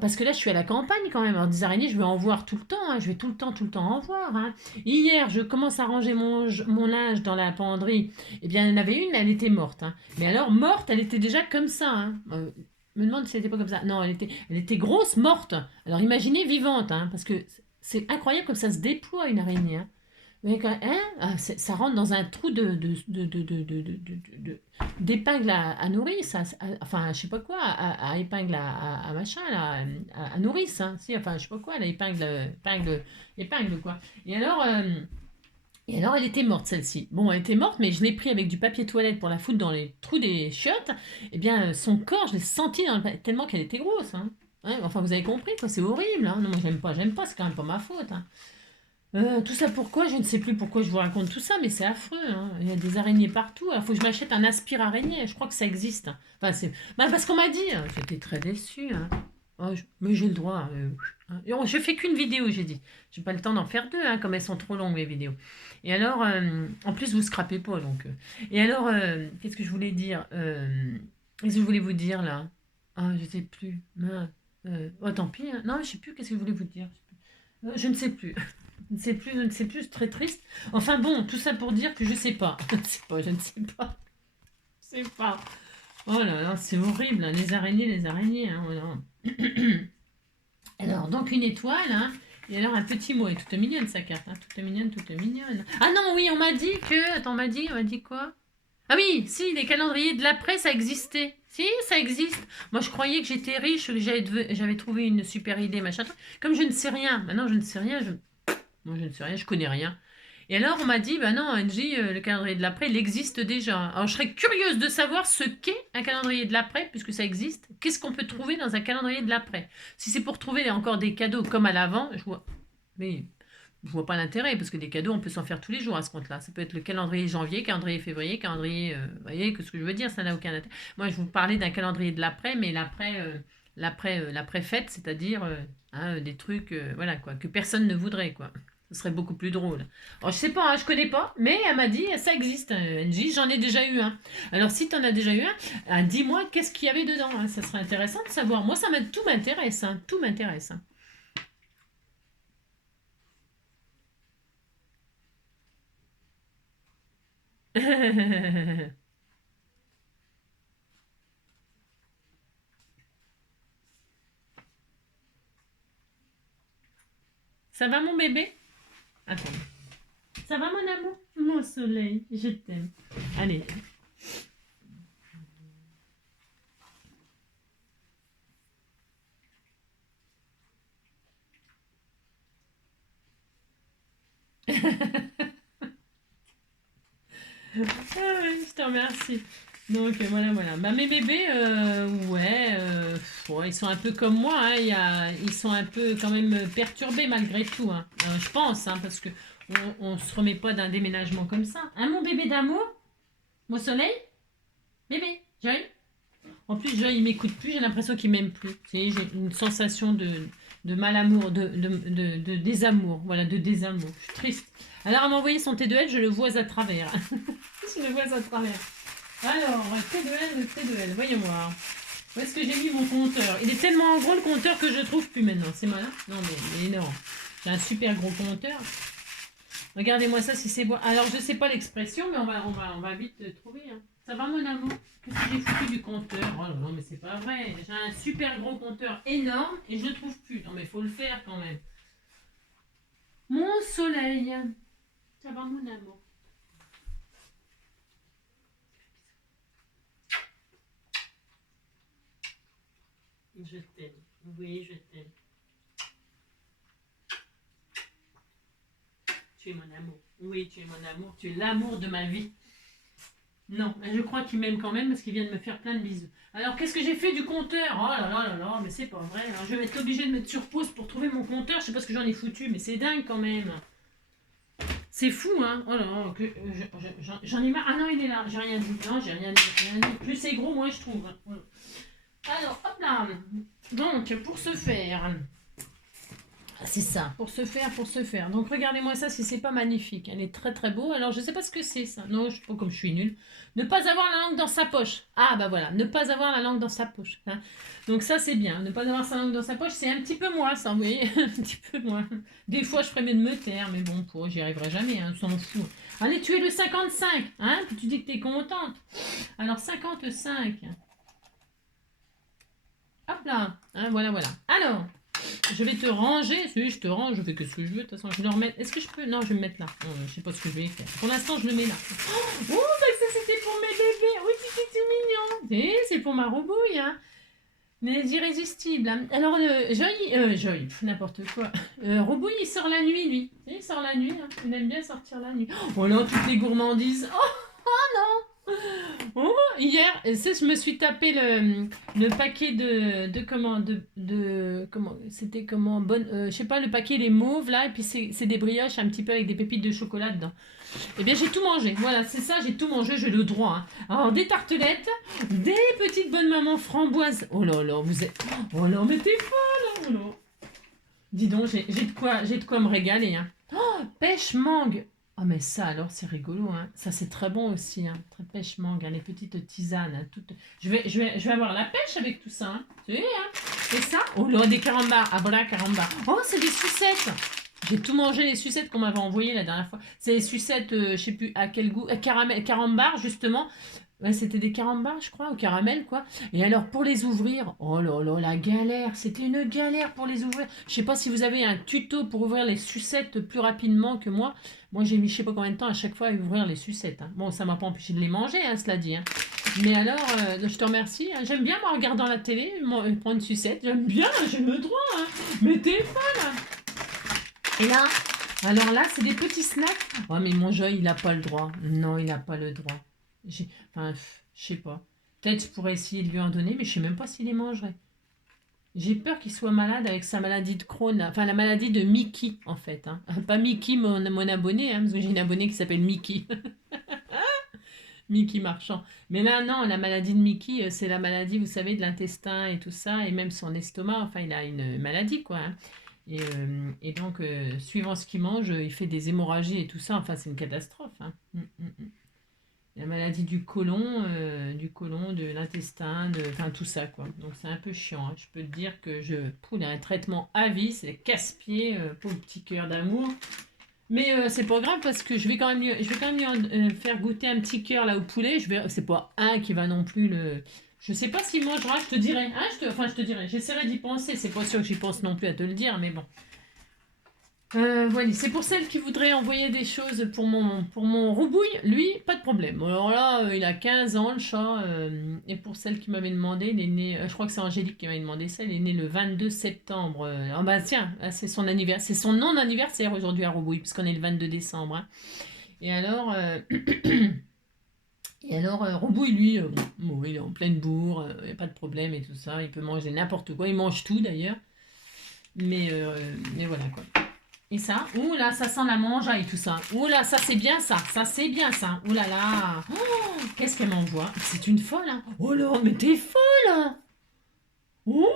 parce que là, je suis à la campagne quand même. Alors, des araignées, je vais en voir tout le temps. Hein. Je vais tout le temps en voir. Hein. Hier, je commence à ranger mon linge dans la penderie. Eh bien, il y en avait une, mais elle était morte. Hein. Mais alors, morte, elle était déjà comme ça. Hein. Me demande si elle n'était pas comme ça. Non, elle était grosse, morte. Alors, imaginez vivante. Hein, parce que c'est incroyable comme ça se déploie une araignée. Hein. Ça rentre dans un trou d'épingle à nourrice, enfin je sais pas quoi, à épingle à machin, là, à nourrice, hein, si, enfin je sais pas quoi, épingle quoi. Et alors elle était morte celle-ci. Bon, elle était morte, mais je l'ai pris avec du papier toilette pour la foutre dans les trous des chiottes. Eh bien, son corps, je l'ai senti tellement qu'elle était grosse. Hein. Ouais, enfin, vous avez compris, quoi, c'est horrible. Hein. Non, moi j'aime pas, c'est quand même pas ma faute. Hein. Tout ça pourquoi? Je ne sais plus pourquoi je vous raconte tout ça, mais c'est affreux. Hein. Il y a des araignées partout. Il faut que je m'achète un aspire-araignée. Je crois que ça existe. Enfin, parce qu'on m'a dit. J'étais très déçue. Hein. Oh, mais j'ai le droit. Je fais qu'une vidéo, j'ai dit. J'ai pas le temps d'en faire deux, hein, comme elles sont trop longues, les vidéos. Et alors, en plus, vous scrapez pas, donc. Et alors, qu'est-ce que je voulais dire qu'est-ce que je voulais vous dire, là? Ah, je sais plus. Mince. Oh, tant pis, hein. Non, je sais plus, qu'est-ce que je voulais vous dire? Je ne sais plus. Je ne sais plus, je ne sais plus, c'est très triste. Enfin bon, tout ça pour dire que je sais pas. Je ne sais pas, je ne sais pas. Je sais pas. Oh là là, c'est horrible, hein, les araignées, hein, oh là. Alors, donc une étoile, hein, et alors un petit mot. Elle est toute mignonne, sa carte, hein, toute mignonne, toute mignonne. Ah non, oui, on m'a dit que... Attends, on m'a dit quoi? Ah oui, si, les calendriers de l'après, ça existait. Si, ça existe. Moi, je croyais que j'étais riche, que j'avais trouvé une super idée, machin. Comme je ne sais rien, maintenant je ne sais rien, moi je ne sais rien, je connais rien. Et alors on m'a dit, bah non, Angie, le calendrier de l'après, il existe déjà. Alors je serais curieuse de savoir ce qu'est un calendrier de l'après, puisque ça existe. Qu'est-ce qu'on peut trouver dans un calendrier de l'après? Si c'est pour trouver encore des cadeaux comme à l'avant, mais je vois pas l'intérêt, parce que des cadeaux, on peut s'en faire tous les jours à ce compte-là. Ça peut être le calendrier janvier, calendrier février, calendrier... vous voyez que ce que je veux dire, ça n'a aucun intérêt. Moi, je vous parlais d'un calendrier de l'après, mais l'après-fête, c'est-à-dire hein, des trucs voilà, quoi, que personne ne voudrait, quoi. Ce serait beaucoup plus drôle. Alors, je sais pas, hein, je connais pas, mais elle m'a dit, ça existe, NJ, j'en ai déjà eu un. Alors, si tu en as déjà eu un, dis-moi qu'est-ce qu'il y avait dedans, hein, ça serait intéressant de savoir. Moi, tout m'intéresse, hein, tout m'intéresse. Hein. Ça va, mon bébé? Attends. Ça va, mon amour? Mon soleil, je t'aime. Allez. Ah oui, je te remercie. Donc voilà, voilà. Bah, mes bébés, ouais, ouais, ils sont un peu comme moi, hein, ils sont un peu quand même perturbés malgré tout, hein. Je pense, hein, parce que on se remet pas d'un déménagement comme ça. Hein, mon bébé d'amour? Mon soleil? Bébé, Joy? En plus, Joy, il m'écoute plus, j'ai l'impression qu'il m'aime plus. Tu sais, j'ai une sensation de malamour, de désamour. Voilà, de désamour. Je suis triste. Alors, elle m'a envoyé son T2L, je le vois à travers. Je le vois à travers. Alors, T2L, T2L, voyons voir. Où est-ce que j'ai mis mon compteur? Il est tellement gros le compteur que je trouve plus maintenant. C'est malin? Non, mais il est énorme. J'ai un super gros compteur. Regardez-moi ça si c'est bon. Alors, je sais pas l'expression, mais on va vite trouver. Hein. Ça va, mon amour? Qu'est-ce que j'ai foutu du compteur? Oh non, mais c'est pas vrai. J'ai un super gros compteur énorme et je le trouve plus. Non, mais il faut le faire quand même. Mon soleil. Ça va, mon amour? Je t'aime. Oui, je t'aime. Tu es mon amour. Oui, tu es mon amour. Tu es l'amour de ma vie. Non, mais je crois qu'il m'aime quand même parce qu'il vient de me faire plein de bisous. Alors, qu'est-ce que j'ai fait du compteur? Oh là là là là, mais c'est pas vrai. Alors, je vais être obligée de mettre sur pause pour trouver mon compteur. Je sais pas ce que j'en ai foutu, mais c'est dingue quand même. C'est fou, hein. Oh là là, j'en ai marre. Ah non, il est là. J'ai rien dit. Non, j'ai rien dit. Rien dit. Plus c'est gros, moins je trouve. Alors, hop là. Donc, pour ce faire, c'est ça, pour se faire, pour se faire. Donc regardez-moi ça si c'est pas magnifique. Elle est très très beau. Alors je sais pas ce que c'est ça. Non, je sais pas comme je suis nulle. Ne pas avoir la langue dans sa poche. Ah bah voilà, ne pas avoir la langue dans sa poche. Hein. Donc ça c'est bien. Ne pas avoir sa langue dans sa poche, c'est un petit peu moi ça, vous voyez. Un petit peu moi. Des fois je ferais mieux de me taire, mais bon, pour j'y arriverai jamais, hein, on s'en fout. Allez, tu es le 55, hein. Puis tu dis que t'es contente. Alors 55. Hop là. Hein, voilà, voilà. Alors. Je vais te ranger. Si, je te range, je fais que ce que je veux. De toute façon, je vais le remettre. Est-ce que je peux? Non, je vais me mettre là. Je sais pas ce que je vais faire. Pour l'instant, je le mets là. Oh, bah ça, c'était pour mes bébés. Oui, c'était tout mignon. C'est pour ma roubouille, hein. Mais irrésistible. Hein. Alors, Joy, n'importe quoi. Roubouille, il sort la nuit, lui. Il sort la nuit. Hein. Il aime bien sortir la nuit. Oh là, toutes les gourmandises. Oh, oh non. Oh, hier, je me suis tapé le paquet comment, c'était comment, je sais pas, le paquet les mauves là, et puis c'est des brioches un petit peu avec des pépites de chocolat dedans. Eh bien, j'ai tout mangé. Voilà, c'est ça, j'ai tout mangé, j'ai le droit, hein. Alors, des tartelettes, des petites bonnes mamans framboises. Oh là là, vous êtes. Oh là, mais t'es folle, oh là. Dis donc, j'ai de quoi me régaler, hein. Oh, pêche mangue. Oh, mais ça, alors, c'est rigolo, hein. Ça, c'est très bon aussi, hein. Très pêche mangue, hein, les petites tisanes, hein, toutes. Je vais avoir la pêche avec tout ça, hein. Tu sais, hein. Et ça, oh là, des carambars. Ah, voilà, carambars. Oh, c'est des sucettes. J'ai tout mangé, les sucettes qu'on m'avait envoyées la dernière fois. C'est les sucettes, je sais plus à quel goût. Caramel, carambar, justement. Ouais, c'était des carambars, je crois, au caramel, quoi. Et alors, pour les ouvrir, oh là là, la galère. C'était une galère pour les ouvrir. Je sais pas si vous avez un tuto pour ouvrir les sucettes plus rapidement que moi. Moi, j'ai mis je sais pas combien de temps à chaque fois à ouvrir les sucettes, hein. Bon, ça m'a pas empêché de les manger, hein, cela dit, hein. Mais alors, je te remercie, hein. J'aime bien, moi, en regardant la télé, prendre une sucette. J'aime bien, hein, j'ai le droit, hein. Mais t'es folle, hein. Et là, alors là, c'est des petits snacks. Oh, mais mon Joy, il n'a pas le droit. Non, il n'a pas le droit. Enfin, je sais pas. Peut-être je pourrais essayer de lui en donner, mais je sais même pas s'il les mangerait. J'ai peur qu'il soit malade avec sa maladie de Crohn. Enfin, la maladie de Mickey, en fait, hein. Pas Mickey, mon abonné, hein, parce que j'ai une abonnée qui s'appelle Mickey. Mickey Marchand. Mais là, non, la maladie de Mickey, c'est la maladie, vous savez, de l'intestin et tout ça, et même son estomac. Enfin, il a une maladie, quoi, hein. Et donc, suivant ce qu'il mange, il fait des hémorragies et tout ça. Enfin, c'est une catastrophe, hein. La maladie du côlon, de l'intestin, enfin tout ça, quoi. Donc c'est un peu chiant, hein. Je peux te dire que il a un traitement à vie, c'est casse-pied, pour le petit cœur d'amour. Mais c'est pas grave parce que je vais quand même lui faire goûter un petit cœur là au poulet. C'est pas un qui va non plus le. Je sais pas s'il mangera, je te dirai. Hein, enfin, je te dirai. J'essaierai d'y penser. C'est pas sûr que j'y pense non plus à te le dire, mais bon. Voilà, c'est pour celle qui voudrait envoyer des choses pour mon roubouille, lui, pas de problème. Alors là, il a 15 ans, le chat. Et pour celle qui m'avait demandé, il est né, je crois que c'est Angélique qui m'avait demandé ça, il est né le 22 septembre. Ah bah tiens, c'est son anniversaire, c'est son non-anniversaire aujourd'hui à Roubouille, puisqu'on est le 22 décembre, hein. Et alors, Roubouille, lui, bon, il est en pleine bourre, il n'y a pas de problème et tout ça, il peut manger n'importe quoi, il mange tout d'ailleurs. Mais voilà quoi. Et ça, ouh là, ça sent la mangeaille tout ça. Ouh là, ça c'est bien ça. Ça c'est bien ça. Ouh là là. Oh, qu'est-ce qu'elle m'envoie? C'est une folle, hein. Oh là, mais t'es folle, hein. Oh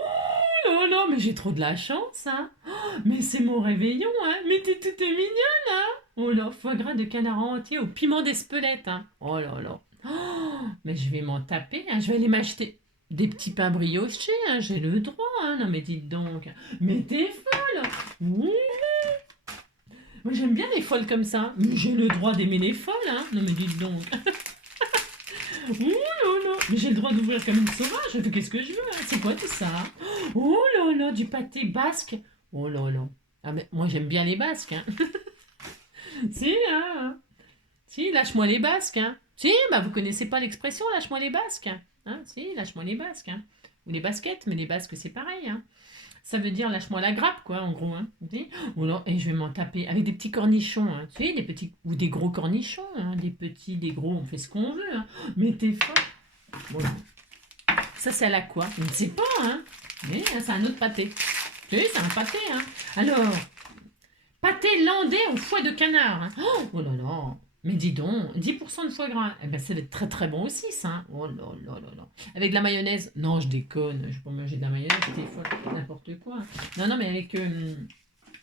là là, mais j'ai trop de la chance, hein. Oh, mais c'est mon réveillon, hein. Mais t'es toute mignonne, hein. Oh là, foie gras de canard entier au piment d'Espelette, hein. Oh là là. Oh, mais je vais m'en taper, hein. Je vais aller m'acheter des petits pains briochés, hein. J'ai le droit, hein. Non mais dites donc. Mais t'es folle. Ouh. Moi j'aime bien les folles comme ça. Mais j'ai le droit d'aimer les folles, hein. Non mais dites donc. Ouh là là. Mais j'ai le droit d'ouvrir comme une sauvage. Je fais qu'est-ce que je veux, hein. C'est quoi tout ça? Oh là là, du pâté basque. Oh là là. Ah mais moi j'aime bien les basques, hein. Si, hein. Si, lâche-moi les basques, hein. Si, bah vous connaissez pas l'expression lâche-moi les basques. Hein, si, lâche-moi les basques, hein. Ou les baskets, mais les basques c'est pareil, hein. Ça veut dire lâche-moi la grappe, quoi, en gros, hein. Ou alors, et je vais m'en taper avec des petits cornichons, hein. Tu sais, des petits ou des gros cornichons, hein. Des petits, des gros, on fait ce qu'on veut, hein. Mais t'es fort. Bon, ça c'est à la quoi? Je ne sais pas, hein. Mais hein, c'est un autre pâté. Tu sais, c'est un pâté, hein. Alors, pâté landais au foie de canard, hein. Oh là là. Mais dis donc, 10% de foie gras. Eh ben, ça va être très très bon aussi, ça, hein. Oh là là là là. Avec de la mayonnaise. Non, je déconne. Je peux manger de la mayonnaise, t'es folle. N'importe quoi. Non, non, mais avec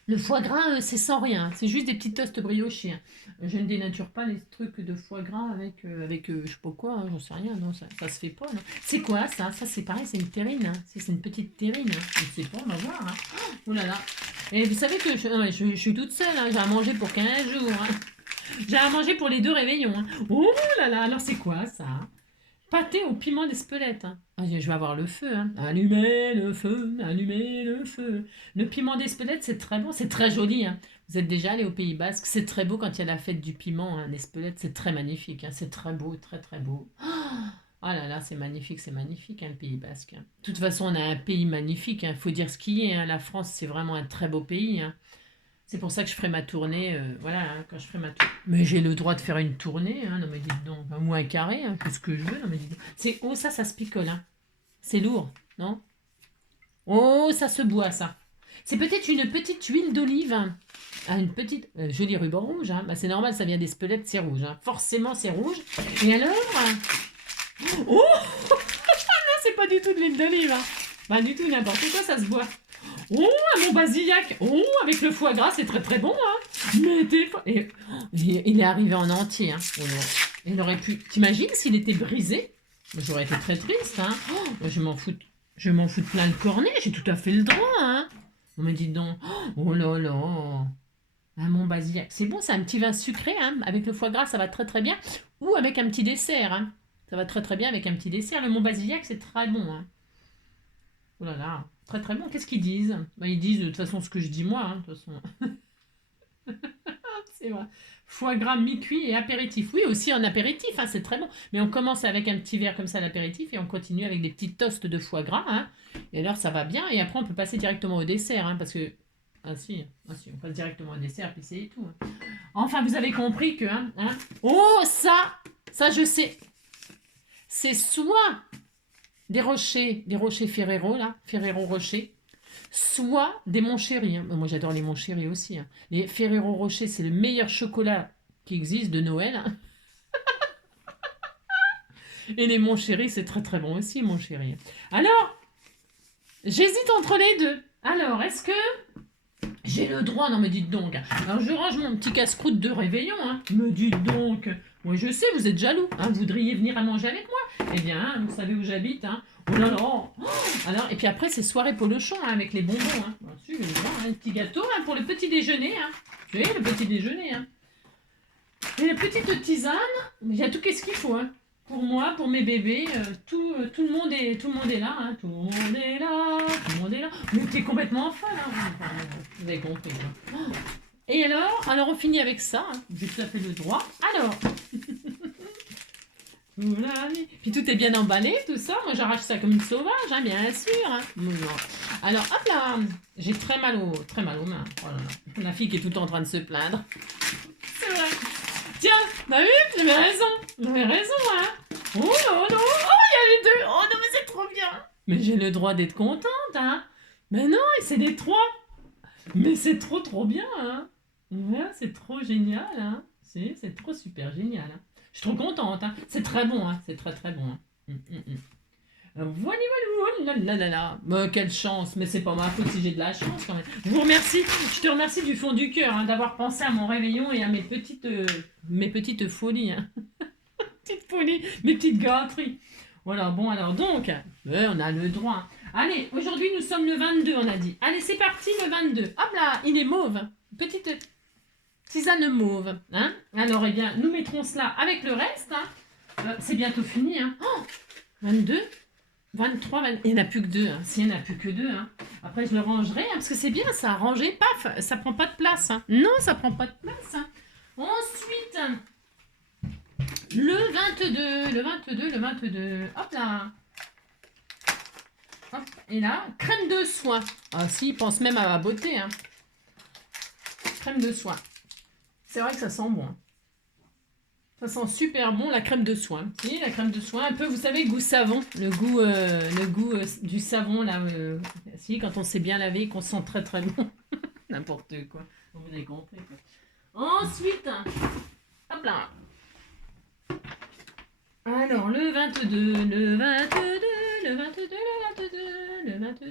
le foie gras, c'est sans rien. C'est juste des petits toasts briochés, hein. Je ne dénature pas les trucs de foie gras avec je sais pas quoi, hein, j'en sais rien. Non, ça se fait pas, non. C'est quoi ça? Ça, c'est pareil, c'est une terrine, hein. C'est une petite terrine, hein. Je ne sais pas, on va voir, hein. Oh là là. Et vous savez que non, mais je suis toute seule, hein. J'ai à manger pour 15 jours, hein. J'ai à manger pour les 2 réveillons, hein. Oh là là, alors c'est quoi ça? Pâté au piment d'Espelette, hein. Ah, je vais avoir le feu, hein. Allumez le feu, allumez le feu. Le piment d'Espelette, c'est très bon, c'est très joli, hein. Vous êtes déjà allé au Pays Basque, c'est très beau quand il y a la fête du piment, hein, d'Espelette, c'est très magnifique, hein. C'est très beau, très très beau. Ah là là, c'est magnifique, hein, le Pays Basque, hein. De toute façon, on a un pays magnifique, il faut dire ce qui est, hein. La France, c'est vraiment un très beau pays, hein. C'est pour ça que je ferai ma tournée, voilà, hein, quand je ferai ma tournée. Mais j'ai le droit de faire une tournée, hein, non mais dites donc, ou un carré, hein, qu'est-ce que je veux, non mais dites donc. C'est, oh ça se picole, hein. C'est lourd, non? Oh, ça se boit, ça. C'est peut-être une petite huile d'olive, hein. Ah, une petite, jolie ruban rouge, hein. Bah, c'est normal, ça vient des spelettes, c'est rouge, hein. Forcément, c'est rouge. Et alors? Oh! Non, c'est pas du tout de l'huile d'olive, hein. Pas du tout, n'importe quoi, ça se boit. Oh, un bon basillac. Oh, avec le foie gras, c'est très très bon, hein. Mais il est arrivé en entier, hein. Oh, non. Il aurait pu... T'imagines s'il était brisé? J'aurais été très triste, hein. Oh, moi, je m'en fous de plein le cornet, j'ai tout à fait le droit, hein. On me dit donc, oh là là, un bon basillac. C'est bon, c'est un petit vin sucré, hein. Avec le foie gras, ça va très très bien. Ou avec un petit dessert, hein. Ça va très très bien avec un petit dessert. Le Mont Basillac, c'est très bon, hein. Oh là là, très très bon. Qu'est-ce qu'ils disent? Bah, ils disent de toute façon ce que je dis moi, hein, de toute façon. C'est vrai. Foie gras mi-cuit et apéritif. Oui, aussi en apéritif, hein, c'est très bon. Mais on commence avec un petit verre comme ça d'apéritif et on continue avec des petits toasts de foie gras, hein. Et alors ça va bien. Et après on peut passer directement au dessert, hein, parce que... Ah si, on passe directement au dessert, puis c'est tout, hein. Enfin, vous avez compris que... Hein. Oh, ça je sais. C'est soit des rochers Ferrero, là, Ferrero Rocher, soit des Montchéri, hein. Moi, j'adore les Montchéri aussi, hein. Les Ferrero Rocher, c'est le meilleur chocolat qui existe de Noël, hein. Et les Montchéri, c'est très très bon aussi, Montchéri. Alors, j'hésite entre les deux. Alors, est-ce que j'ai le droit? Non, mais dites donc. Alors, je range mon petit casse-croûte de réveillon, hein. Me dites donc. Oui, je sais, vous êtes jaloux, hein. Vous voudriez venir à manger avec moi. Eh bien, hein, vous savez où j'habite, hein. Oh là là. Oh, alors, et puis après, c'est soirée Polochon, hein, avec les bonbons, hein. Bien sûr, un petit gâteau, hein, pour le petit déjeuner, hein. Vous voyez, le petit déjeuner, hein. Et la petite tisane, il y a tout qu'est-ce qu'il faut, hein. Pour moi, pour mes bébés, tout le monde est là, hein. Tout le monde est là, tout le monde est là. Mais t'es complètement folle, hein. Enfin, vous avez compris, hein. Oh. Et alors on finit avec ça, hein. J'ai tout à fait le droit. Alors, puis tout est bien emballé, tout ça. Moi, j'arrache ça comme une sauvage, hein, bien sûr, hein. Alors, hop là, j'ai très mal aux mains. Oh là là. La fille qui est tout le temps en train de se plaindre. C'est vrai. Tiens, bah oui, j'avais raison, hein. Oh non, non, oh, il y a les deux. Oh non, mais c'est trop bien. Mais j'ai le droit d'être contente, hein. Mais non, et c'est les trois. Mais c'est trop trop bien, hein. Ouais, c'est trop génial, hein. C'est trop super génial, hein. Je suis trop contente, hein. C'est très bon, hein. C'est très très bon, hein. Voilà, voilà, là, là, là, là. Quelle chance, mais c'est pas ma faute si j'ai de la chance quand même. Je vous remercie, je te remercie du fond du cœur, hein, d'avoir pensé à mon réveillon et à mes petites folies, hein. Petites folies, mes petites gâteries. Voilà, bon alors donc, on a le droit. Allez, aujourd'hui nous sommes le 22, on a dit. Allez, c'est parti le 22. Hop là, il est mauve. Petite tisane mauve, hein. Alors, eh bien, nous mettrons cela avec le reste, hein. C'est bientôt fini, hein. Oh, 22, 23, 20... Il n'y en a plus que deux, hein. S'il n'y en a plus que deux, hein. Après, je le rangerai, hein, parce que c'est bien ça, ranger, paf, ça prend pas de place, hein. Non, ça prend pas de place, hein. Ensuite, le 22, hop là. Hop, et là, crème de soie. Ah si, il pense même à ma beauté, hein. Crème de soie. C'est vrai que ça sent bon, hein. Ça sent super bon, la crème de soie. Vous voyez, la crème de soie, un peu, vous savez, goût savon. Le goût du savon, là. Si, quand on s'est bien lavé, qu'on sent très très bon. N'importe quoi. Vous avez compris, quoi. Ensuite, hop là. Alors, le 22, le 22, le 22, le 22, le 22, le 22,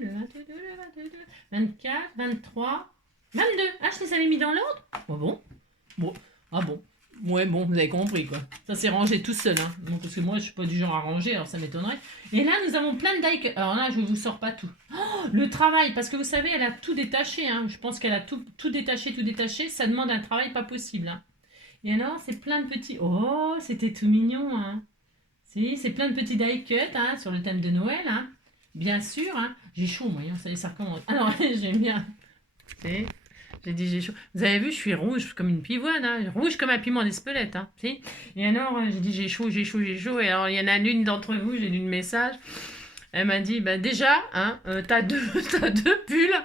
le 22, le 22, 24, 23, 22. Ah, je les avais mis dans l'ordre? Ah bon? Bon. Ah bon? Ouais, bon, vous avez compris, quoi. Ça s'est rangé tout seul, hein. Bon, parce que moi, je suis pas du genre à ranger, alors ça m'étonnerait. Et là, nous avons plein de die. Alors là, je vous sors pas tout. Oh, le travail, parce que vous savez, elle a tout détaché, hein. Je pense qu'elle a tout détaché, tout détaché. Ça demande un travail pas possible, hein. Et alors, c'est plein de petits... Oh, c'était tout mignon, hein. Si, c'est plein de petits die cut, hein, sur le thème de Noël, hein. Bien sûr, hein. J'ai chaud, moi, hein, ça y est, ça recommence. Alors, j'aime bien. Si. J'ai dit j'ai chaud. Vous avez vu, je suis rouge comme une pivoine, hein. Rouge comme un piment d'Espelette, hein. Si. Et alors, j'ai dit j'ai chaud, j'ai chaud, j'ai chaud. Et alors, il y en a une d'entre vous, j'ai lu le message. Elle m'a dit, bah déjà, hein, t'as deux pulls.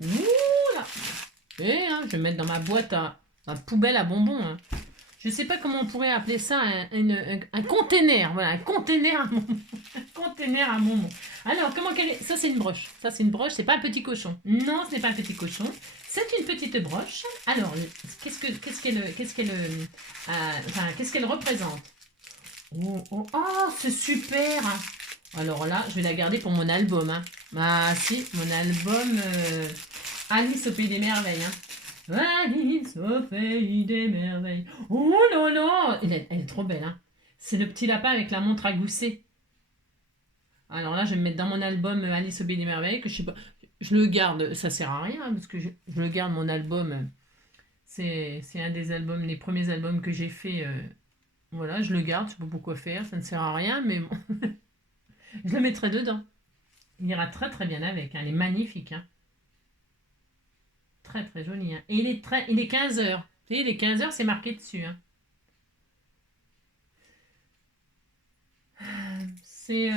Ouh là. Et hein, je vais mettre dans ma boîte à poubelle à bonbons. Hein. Je ne sais pas comment on pourrait appeler ça un container. Voilà, un container à bonbons. Un container à bonbons. Alors, comment quelle est... Ça, c'est une broche. Ça, c'est une broche. C'est pas un petit cochon. Non, ce n'est pas un petit cochon. C'est une petite broche. Alors, qu'est-ce qu'elle représente? C'est super. Alors là, je vais la garder pour mon album. Hein. Ah si, mon album Alice au pays des merveilles. Hein. Alice au pays des merveilles. Oh là là, elle est trop belle. Hein. C'est le petit lapin avec la montre à gousset. Alors là, je vais me mettre dans mon album Alice au pays des merveilles, que je sais pas, je le garde, ça sert à rien, hein, parce que je le garde, mon album. C'est un des albums, les premiers albums que j'ai fait. Voilà, je le garde, je sais pas pourquoi faire, ça ne sert à rien, mais bon, je le mettrai dedans. Il ira très très bien avec, hein. Il est magnifique. Hein. Très très joli. Hein. Et il est 15 heures. Vous voyez, les 15 heures, c'est marqué dessus. Hein. C'est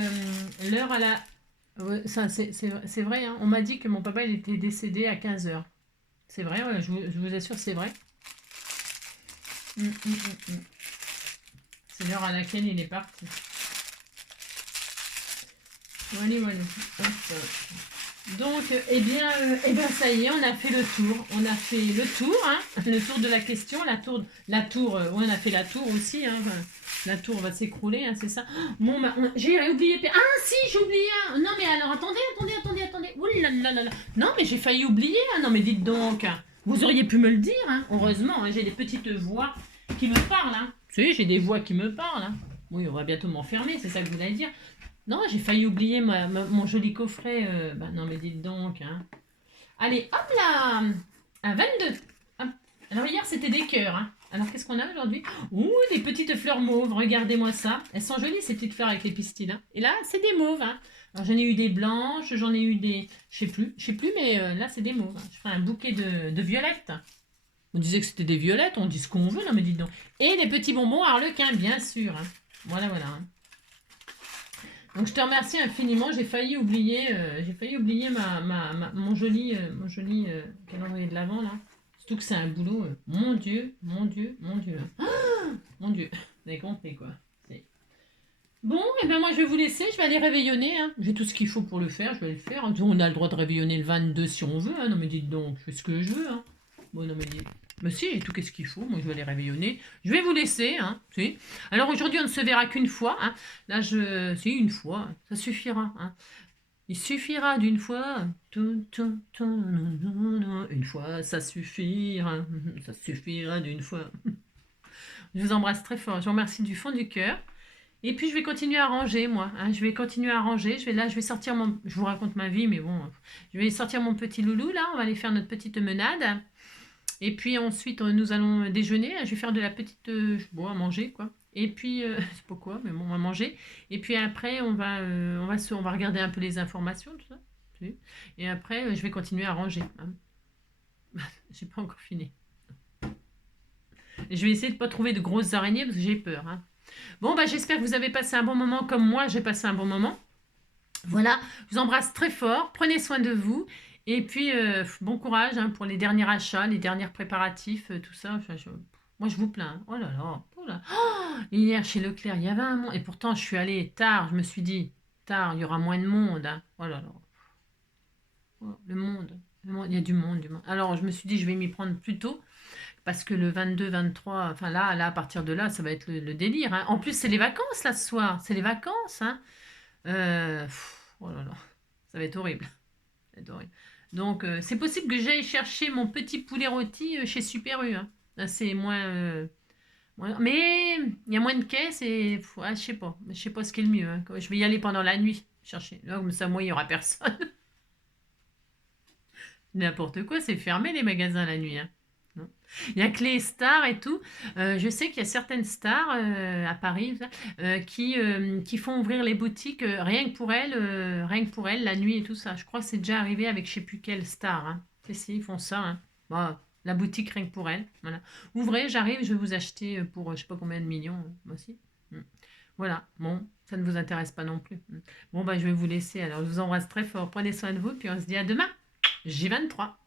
l'heure à la... Ouais, ça, c'est vrai, hein. On m'a dit que mon papa il était décédé à 15 heures. C'est vrai, ouais, je vous assure, c'est vrai. C'est l'heure à laquelle il est parti. Voilà, voilà. Donc, eh bien, ça y est, on a fait le tour. On a fait le tour, hein, le tour de la question, la tour, on a fait la tour aussi, hein, la tour va s'écrouler, hein, c'est ça. Bon, j'ai oublié. Ah, si, j'ai oublié. Non, mais alors, attendez. Ouh là là là là. Non, mais j'ai failli oublier. Hein. Non, mais dites donc. Vous auriez pu me le dire. Hein. Heureusement, hein, j'ai des petites voix qui me parlent. Hein. Vous savez, j'ai des voix qui me parlent. Hein. Oui, on va bientôt m'enfermer, c'est ça que vous allez dire. Non, j'ai failli oublier mon joli coffret. Non, mais dites donc. Hein. Allez, hop là. À 22. Hop. Alors, hier, c'était des cœurs. Hein. Alors, qu'est-ce qu'on a aujourd'hui? Ouh, des petites fleurs mauves. Regardez-moi ça. Elles sont jolies, ces petites fleurs avec les pistils. Hein. Et là, c'est des mauves. Hein. Alors, j'en ai eu des blanches, j'en ai eu des... Je sais plus, mais là, c'est des mauves. Hein. Je ferai un bouquet de violettes. On disait que c'était des violettes, on dit ce qu'on veut. Non, mais dites donc. Et des petits bonbons harlequins, bien sûr. Hein. Voilà. Hein. Donc je te remercie infiniment. J'ai failli oublier mon joli calendrier de l'Avent là. Surtout que c'est un boulot. Mon Dieu. Ah, mon Dieu. Vous avez compris quoi. Bon, et ben moi je vais vous laisser. Je vais aller réveillonner. Hein. J'ai tout ce qu'il faut pour le faire. Je vais le faire. On a le droit de réveillonner le 22 si on veut. Hein. Non mais dites donc, je fais ce que je veux. Hein. Bon, non mais dites. Mais si, j'ai tout qu'est-ce qu'il faut. Moi, je vais aller réveillonner. Je vais vous laisser. Hein, si. Alors, aujourd'hui, on ne se verra qu'une fois. Hein. Là, c'est une fois. Ça suffira. Hein. Il suffira d'une fois. Une fois, ça suffira. Ça suffira d'une fois. Je vous embrasse très fort. Je vous remercie du fond du cœur. Et puis, je vais continuer à ranger, moi. Hein. Je vais continuer à ranger. Je vais sortir mon... Je vous raconte ma vie, mais bon. Je vais sortir mon petit loulou, là. On va aller faire notre petite menade. Et puis ensuite, nous allons déjeuner. Je vais faire de la petite... bon, à manger, quoi. Et puis, je sais pas quoi, mais bon, on va manger. Et puis après, on va regarder un peu les informations, tout ça. Et après, je vais continuer à ranger. Hein. J'ai pas encore fini. Et je vais essayer de ne pas trouver de grosses araignées parce que j'ai peur. Hein. Bon, j'espère que vous avez passé un bon moment comme moi, j'ai passé un bon moment. Voilà, je vous embrasse très fort. Prenez soin de vous. Et puis, bon courage hein, pour les derniers achats, les derniers préparatifs, tout ça. Moi, je vous plains. Oh là là. Oh là. Oh, hier, chez Leclerc, il y avait un monde. Et pourtant, je suis allée tard. Je me suis dit, tard, il y aura moins de monde. Hein. Oh là là. Oh, le monde. Il y a du monde. Alors, je me suis dit, je vais m'y prendre plus tôt. Parce que le 22, 23, enfin là, à partir de là, ça va être le délire. Hein. En plus, c'est les vacances, là, ce soir. C'est les vacances. Hein. Oh là là. Ça va être horrible. Donc, c'est possible que j'aille chercher mon petit poulet rôti chez Super U. Hein. Là, c'est moins, mais il y a moins de caisses et je sais pas. Je sais pas ce qui est le mieux. Hein. Je vais y aller pendant la nuit chercher. Là, comme ça, moi, il n'y aura personne. N'importe quoi, c'est fermé les magasins la nuit. Hein. Il n'y a que les stars et tout. Je sais qu'il y a certaines stars à Paris qui font ouvrir les boutiques rien que pour elles, la nuit et tout ça. Je crois que c'est déjà arrivé avec je ne sais plus quelle star. Hein. Si, ils font ça. Hein. Bon, la boutique rien que pour elles. Voilà. Ouvrez, j'arrive, je vais vous acheter pour je ne sais pas combien de millions, moi aussi. Voilà, bon, ça ne vous intéresse pas non plus. Bon, je vais vous laisser. Alors, je vous embrasse très fort. Prenez soin de vous, puis on se dit à demain. J23.